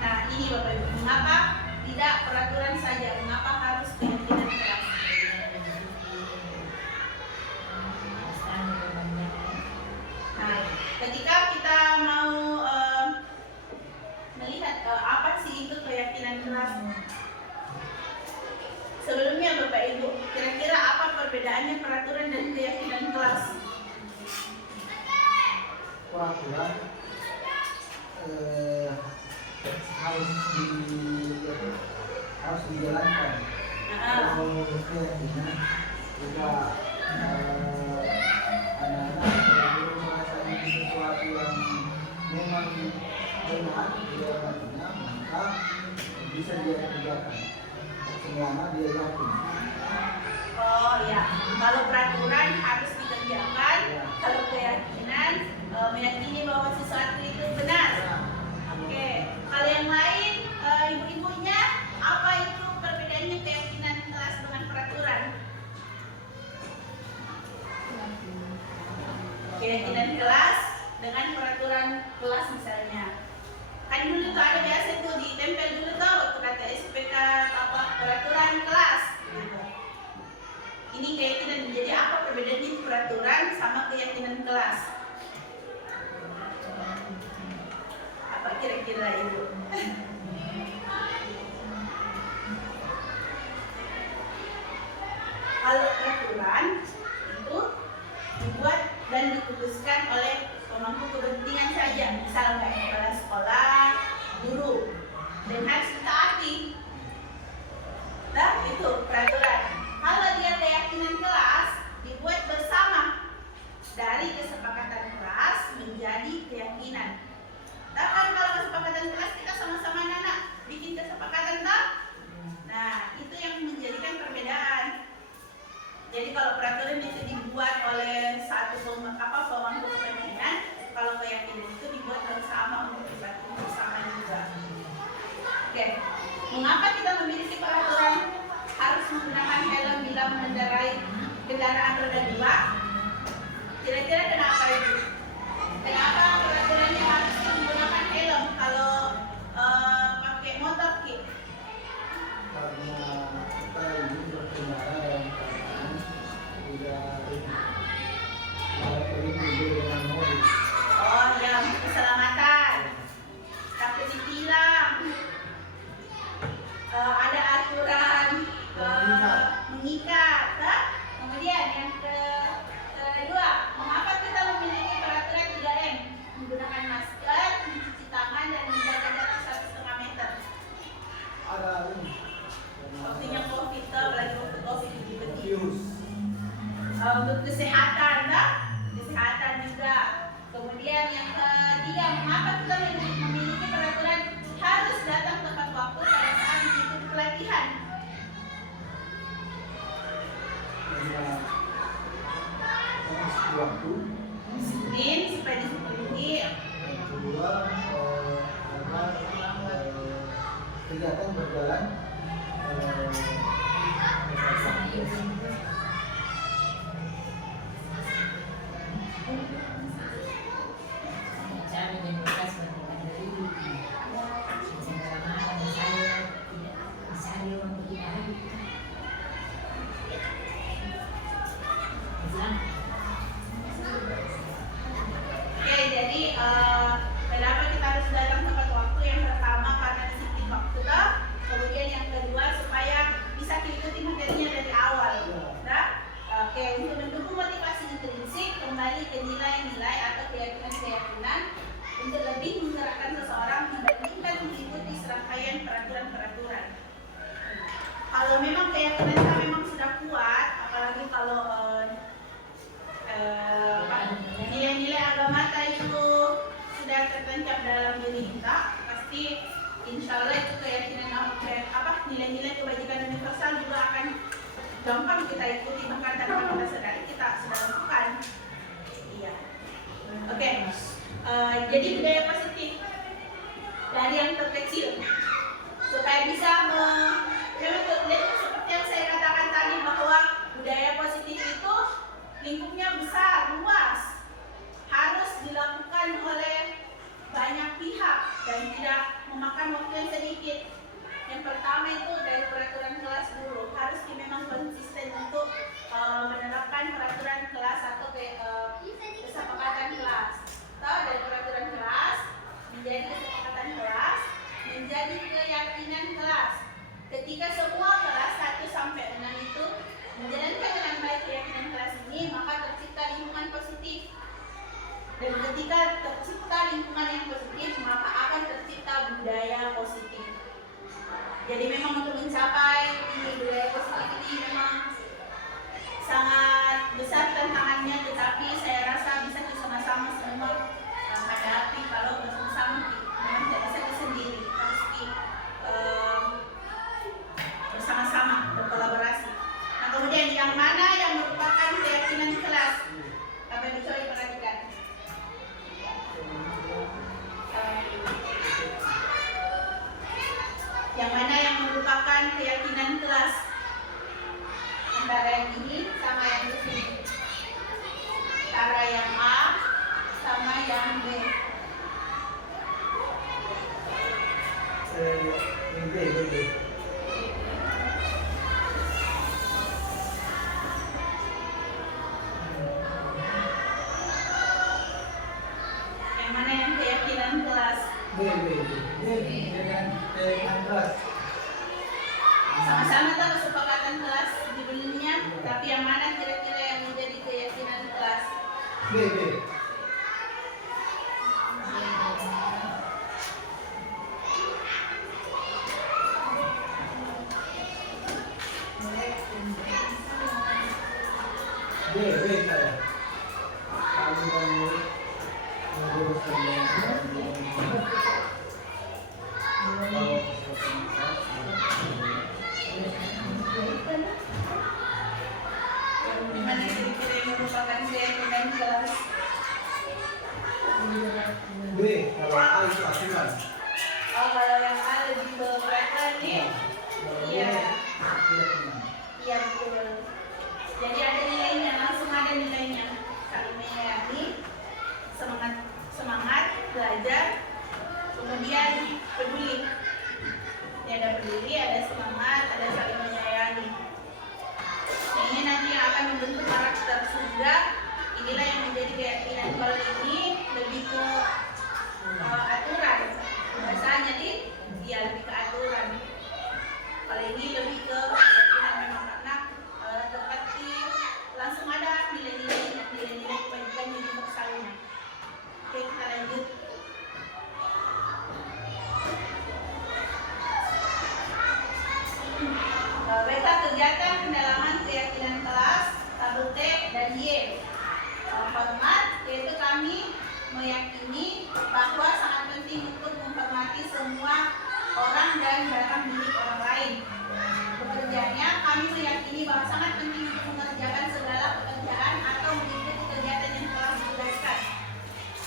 Nah ini Bapak Ibu, mengapa tidak peraturan saja? Mengapa harus keyakinan kelas? Nah, ketika kita mau melihat apa sih itu keyakinan kelas, sebelumnya Bapak Ibu, kira-kira apa perbedaannya peraturan dan keyakinan kelas? Peraturan harus dijalankan. Kalau keyakinan kita anak-anak perlu merasakan sesuatu yang memang benar, maka bisa dia kerjakan selama dia yakin. Oh ya, kalau peraturan harus dikerjakan, kalau keyakinan meyakini bahwa sesuatu itu benar. Oke, kalau yang lain, ibu-ibunya, apa itu perbedaannya keyakinan kelas dengan peraturan? Keyakinan kelas dengan peraturan kelas misalnya. Kan dulu tuh ada biasa tuh ditempel dulu tuh waktu kata SPK apa peraturan kelas. Gitu. Ini keyakinan. Jadi apa perbedaannya peraturan sama keyakinan kelas? Apa kira-kira itu? Kalau peraturan itu dibuat dan diputuskan oleh pemangku kepentingan saja, misalnya kepala sekolah, guru, dan harus ditaati. Nah, itu peraturan. Kalau dia keyakinan kendaraan roda 2. Kira-kira kenapa itu? Kenapa peraturannya harus menggunakan helm kalau pakai motor Ki? Karena kita ini berkendara dalam keadaan tidak dengan mobil. Oh ya, keselamatan. Takut ditilang. Ada aturan mengikat. Kemudian yang kedua, mengapa kita memiliki peraturan 3M? Menggunakan masker, mencuci tangan, dan menjaga jarak 1,5 meter. Ada ini. Waktunya COVID, apalagi waktu COVID begini. Virus. Untuk kesehatan, kesehatan juga. Kemudian yang ketiga, mengapa kita memiliki peraturan harus datang tepat waktu pada saat mengikuti pelatihan? Karena waktu. Disiplin, supaya disiplin. Yang kedua, karena kegiatan berjalan Cara demokrasi berkembang dari segala macam saya tidak mencari untuk kita hidup. Oke, jadi kenapa kita harus datang tepat waktu? Yang pertama karena disiplin waktu, toh. Kemudian yang kedua supaya bisa mengikuti materinya dari awal. Nah, oke, untuk mendukung motivasi intrinsik kembali ke nilai-nilai atau keyakinan-keyakinan untuk lebih menggerakkan seseorang membandingkan mengikuti serangkaian peraturan-peraturan. Kalau memang keyakinan kita memang sudah kuat, apalagi kalau nilai-nilai agama kita itu sudah tertancap dalam diri kita, pasti insya Allah itu keyakinan nilai-nilai kebajikan universal juga akan gampang kita ikuti, bahkan tanpa kita sadari kita sudah lakukan. Iya. Oke. Jadi budaya positif dari yang terkecil supaya bisa seperti yang saya katakan tadi bahwa budaya positif itu lingkupnya besar, luas, harus dilakukan oleh banyak pihak dan tidak memakan waktu yang sedikit. Yang pertama itu dari peraturan kelas dulu, harus memang konsisten untuk menerapkan peraturan kelas atau kesepakatan kelas. Dari peraturan kelas menjadi kesepakatan kelas, menjadi keyakinan kelas. Ketika semua kelas 1 sampai 6 itu menjalankan dengan baik keyakinan kelas ini, maka tercipta lingkungan positif. Dan ketika tercipta lingkungan yang positif, maka akan tercipta budaya positif. Jadi memang untuk mencapai budaya positif ini memang sangat besar tantangannya, tetapi saya rasa bisa bersama-sama semua hadapi. Kalau bersama-sama memang tidak bisa sendiri, harus bersama-sama berkolaborasi. Nah, kemudian yang mana yang merupakan keyakinan kelas? Apa yang bisa diperhatikan? Yang mana yang merupakan keyakinan kelas? Antara yang ini sama yang di sini. Antara yang A sama yang B. B. Yang mana yang keyakinan kelas? Keyakinan kelas. Sama-sama tak kesepakatan kelas judulnya, tapi yang mana kira-kira yang menjadi keyakinan kelas? B. Saya. Kami Dimana kira-kira yang merupakan keyakinan kelas? B. Kalau A itu aturan. Oh, kalau yang A lebih ke peraturan nih? Iya. Iya betul. Jadi ada nilai Baiklah, kegiatan pendalaman keyakinan kelas tabel T dan Y. Hormat, yaitu kami meyakini bahwa sangat penting untuk menghormati semua orang dan barang milik orang lain. Pekerjaannya, kami meyakini bahwa sangat penting untuk mengerjakan segala pekerjaan atau mengikuti kegiatan yang telah ditugaskan.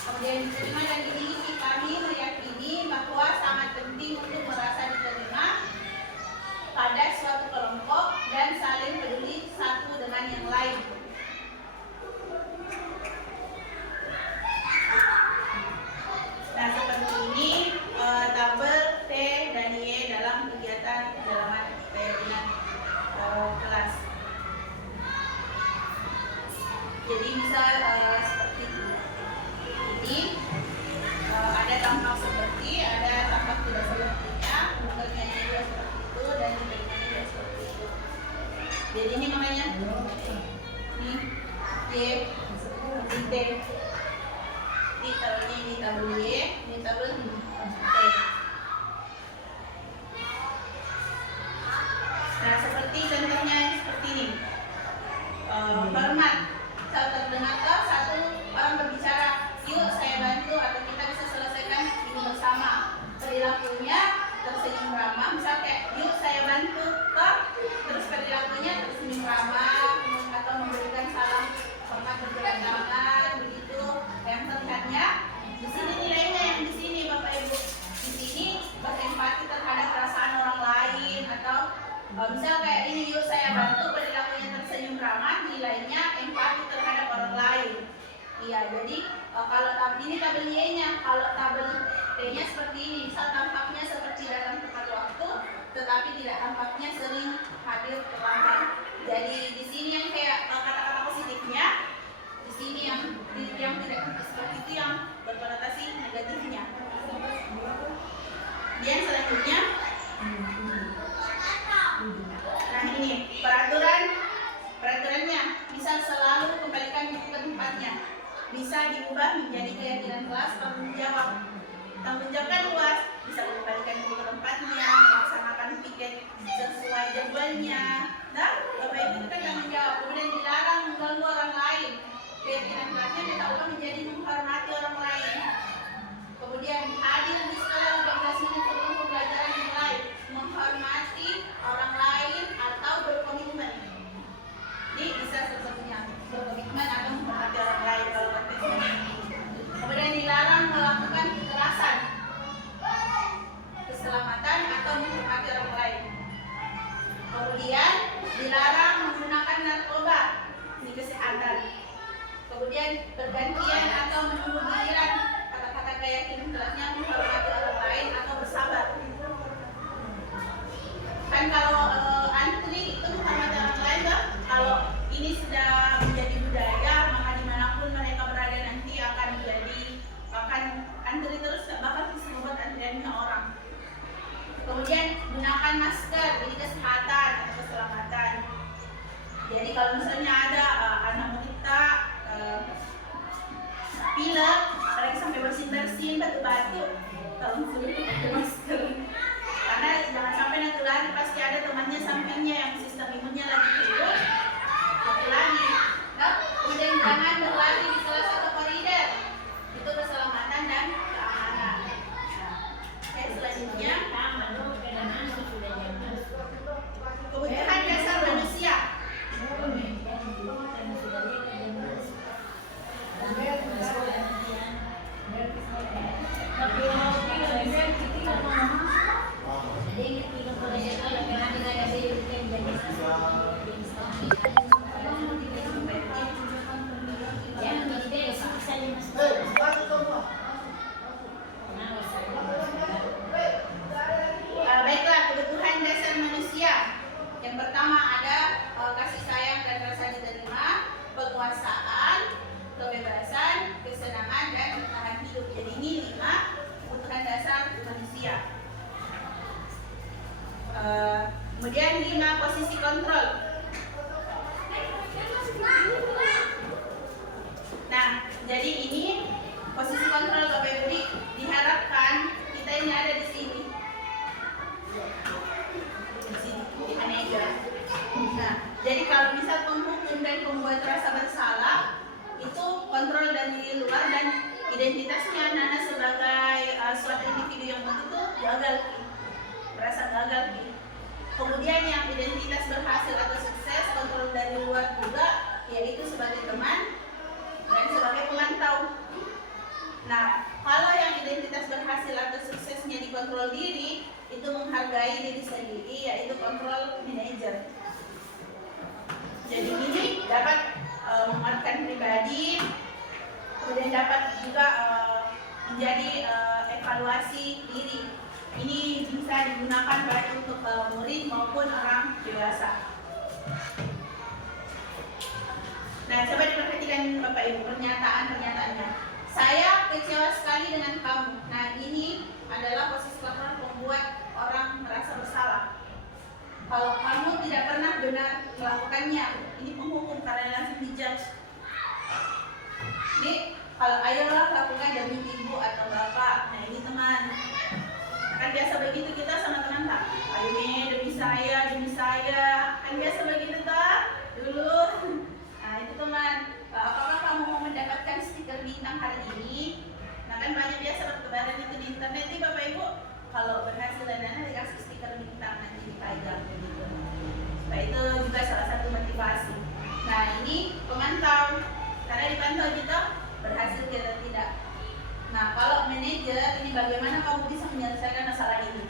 Kemudian diterima dan dimiliki, kami meyakini bahwa sangat penting untuk merasa diterima pada suatu kelompok dan saling peduli satu dengan yang lain. Nah, seperti ini tabel T dan Y dalam kegiatan pendalaman keyakinan kelas. Jadi misal seperti ini, ada tampak seperti, ada tampak tidak sepertinya, pekerjaannya juga seperti itu dan diterimanya juga seperti itu. Jadi ini makanya ini Y, ini T. Ini taruhnya di tabel Y, ini tabel T. Nah, seperti contohnya seperti ini. Hormat. Saat terdengar satu orang berbicara, yuk saya bantu atau kita bisa selesaikan ini bersama. Perilakunya tersenyum ramah, misal kayak yuk saya bantu, terus perilakunya tersenyum ramah atau memberikan salam hormat berjalan tangan begitu. Yang terlihatnya di sini nilainya yang di sini Bapak Ibu. Di sini berempati terhadap perasaan orang lain atau misal kayak ini yuk saya bantu, perilakunya tersenyum ramah, nilainya empati terhadap orang lain. Iya, jadi kalau ini tabel Y-nya, kalau tabel T-nya seperti ini, misal tampaknya seperti datang tepat waktu, tetapi tidak tampaknya sering hadir terlambat. Jadi di sini yang kayak kata-kata positifnya, di sini yang tidak seperti itu yang berkonotasi negatifnya. Kemudian selanjutnya, nah ini peraturannya, misal selalu kembalikan buku ke tempatnya. Bisa diubah menjadi keyakinan kelas tanggung jawab. Tanggung jawab kan luas, bisa kembalikan buku ke tempatnya, melaksanakan piket sesuai jadwalnya. Nah, Bapak Ibu itu kan tanggung jawab. Kemudian dilarang mengganggu orang lain. Keyakinan kelasnya kita ubah menjadi menghormati orang lain. Kemudian hadir di sekolah 15 menit sebelum pembelajaran dimulai, menghormati orang lain atau berkomitmen. Ini bisa sesuatunya berkomitmen atau menghormati orang lain kalau konteksnya. Kemudian dilarang melakukan kekerasan, keselamatan atau menghormati orang lain. Kemudian dilarang menggunakan narkoba di kesehatan. Kemudian bergantian atau menunggu giliran, kata-kata keyakinan kelasnya menghormati orang lain atau bersabar. Kan kalau antri itu menghormati orang lain, kalau ini sudah menjadi budaya, maka dimanapun mereka berada nanti akan antri terus, gak bakal bisa membuat antriannya orang. Kemudian gunakan masker, ini kesehatan atau keselamatan. Jadi kalau misalnya ada anak wanita pilek, apalagi sampai bersin-bersin batu-batu, tolong suruh pakai masker. Karena jangan sampai nanti lari, pasti ada temannya sampingnya yang sistem imunnya lagi turun, lagi. Nah, kemudian jangan berlari di kelas atau koridor, itu keselamatan dan keamanan. Oke, selanjutnya kebutuhan dasar manusia. Baiklah, kebutuhan dasar manusia. Yang pertama ada kasih sayang dan rasa diterima, penguasaan, kebebasan, kesenangan, dan bertahan hidup. Jadi ini 5 kebutuhan dasar manusia. Kemudian 5 posisi kontrol. Nah, jadi ini posisi kontrol Bapak Ibu, diharapkan kita ini ada di sini. Di sini. identitasnya Nana sebagai suatu individu yang begitu gagal, merasa gagal. Kemudian yang identitas berhasil atau sukses, kontrol dari luar juga, yaitu sebagai teman dan sebagai pemantau. Nah, kalau yang identitas berhasil atau suksesnya dikontrol diri, itu menghargai diri sendiri, yaitu kontrol manager. Jadi ini dapat menguatkan pribadi, kemudian dapat juga menjadi evaluasi diri. Ini bisa digunakan baik untuk murid maupun orang dewasa. Nah, coba diperhatikan Bapak Ibu pernyataan-pernyataannya. Saya kecewa sekali dengan kamu. Nah, ini adalah posisi kontrol membuat orang merasa bersalah. Kalau kamu tidak pernah benar melakukannya, ini penghukum karena langsung dijudge. Ini kalau ayolah lakukan demi ibu atau bapak. Nah, ini teman. Kan biasa begitu kita sama teman tak? Ayo nih demi saya. Kan biasa begitu tak? Dulu. Nah, itu teman. Apakah kamu mau mendapatkan stiker bintang hari ini? Nah, kan banyak biasa bertebaran itu di internet nih Bapak Ibu. Kalau berhasil dan Nana dikasih stiker bintang nanti dipajang begitu. Supaya itu juga salah satu motivasi. Nah, ini pemantau. Karena dipantau kita berhasil atau tidak. Nah, kalau manajer ini bagaimana kamu bisa menyelesaikan masalah ini?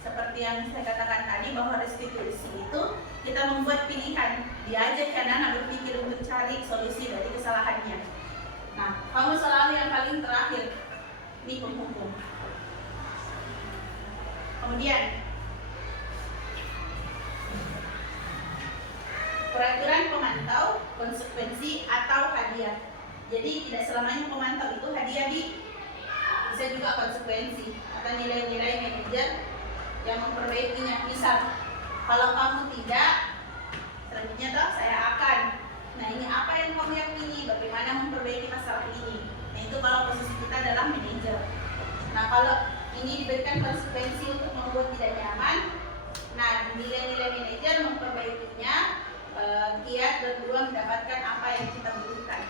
Seperti yang saya katakan tadi bahwa restitusi itu kita membuat pilihan, diajak anak berpikir untuk cari solusi dari kesalahannya. Nah, kamu selalu yang paling terakhir, ini penghukum. Kemudian peraturan pemantau, konsekuensi atau hadiah. Jadi tidak selamanya pemantau itu hadiah bisa juga konsekuensi atau nilai-nilai manajer yang memperbaikinya. Misal, kalau kamu tidak, selanjutnya toh saya akan. Nah, ini apa yang kamu yakini? Bagaimana memperbaiki masalah ini? Nah, itu kalau posisi kita adalah manajer. Nah, kalau ini diberikan konsekuensi untuk membuat tidak nyaman, nah nilai-nilai manajer memperbaikinya, giat berdua mendapatkan apa yang kita butuhkan.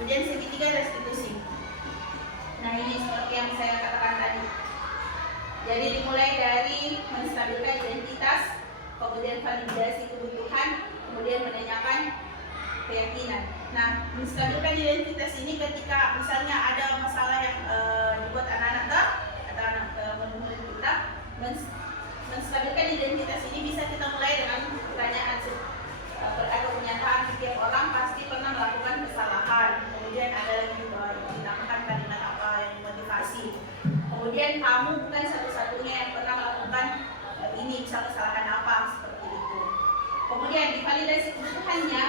Kemudian segitiga restitusi. Nah, ini seperti yang saya katakan tadi. Jadi dimulai dari menstabilkan identitas, kemudian validasi kebutuhan, kemudian menanyakan keyakinan. Nah, menstabilkan identitas ini ketika misalnya ada masalah yang dibuat anak-anak atau anak murid kita, menstabilkan identitas ini bisa kita mulai dengan pertanyaan atau pernyataan setiap orang pasti pernah melakukan kesalahan. Kemudian ada lagi ditambahkan kalimat apa yang motivasi. Kemudian kamu bukan satu-satunya yang pernah melakukan ini, bisa kesalahan apa seperti itu. Kemudian di validasi kebutuhannya,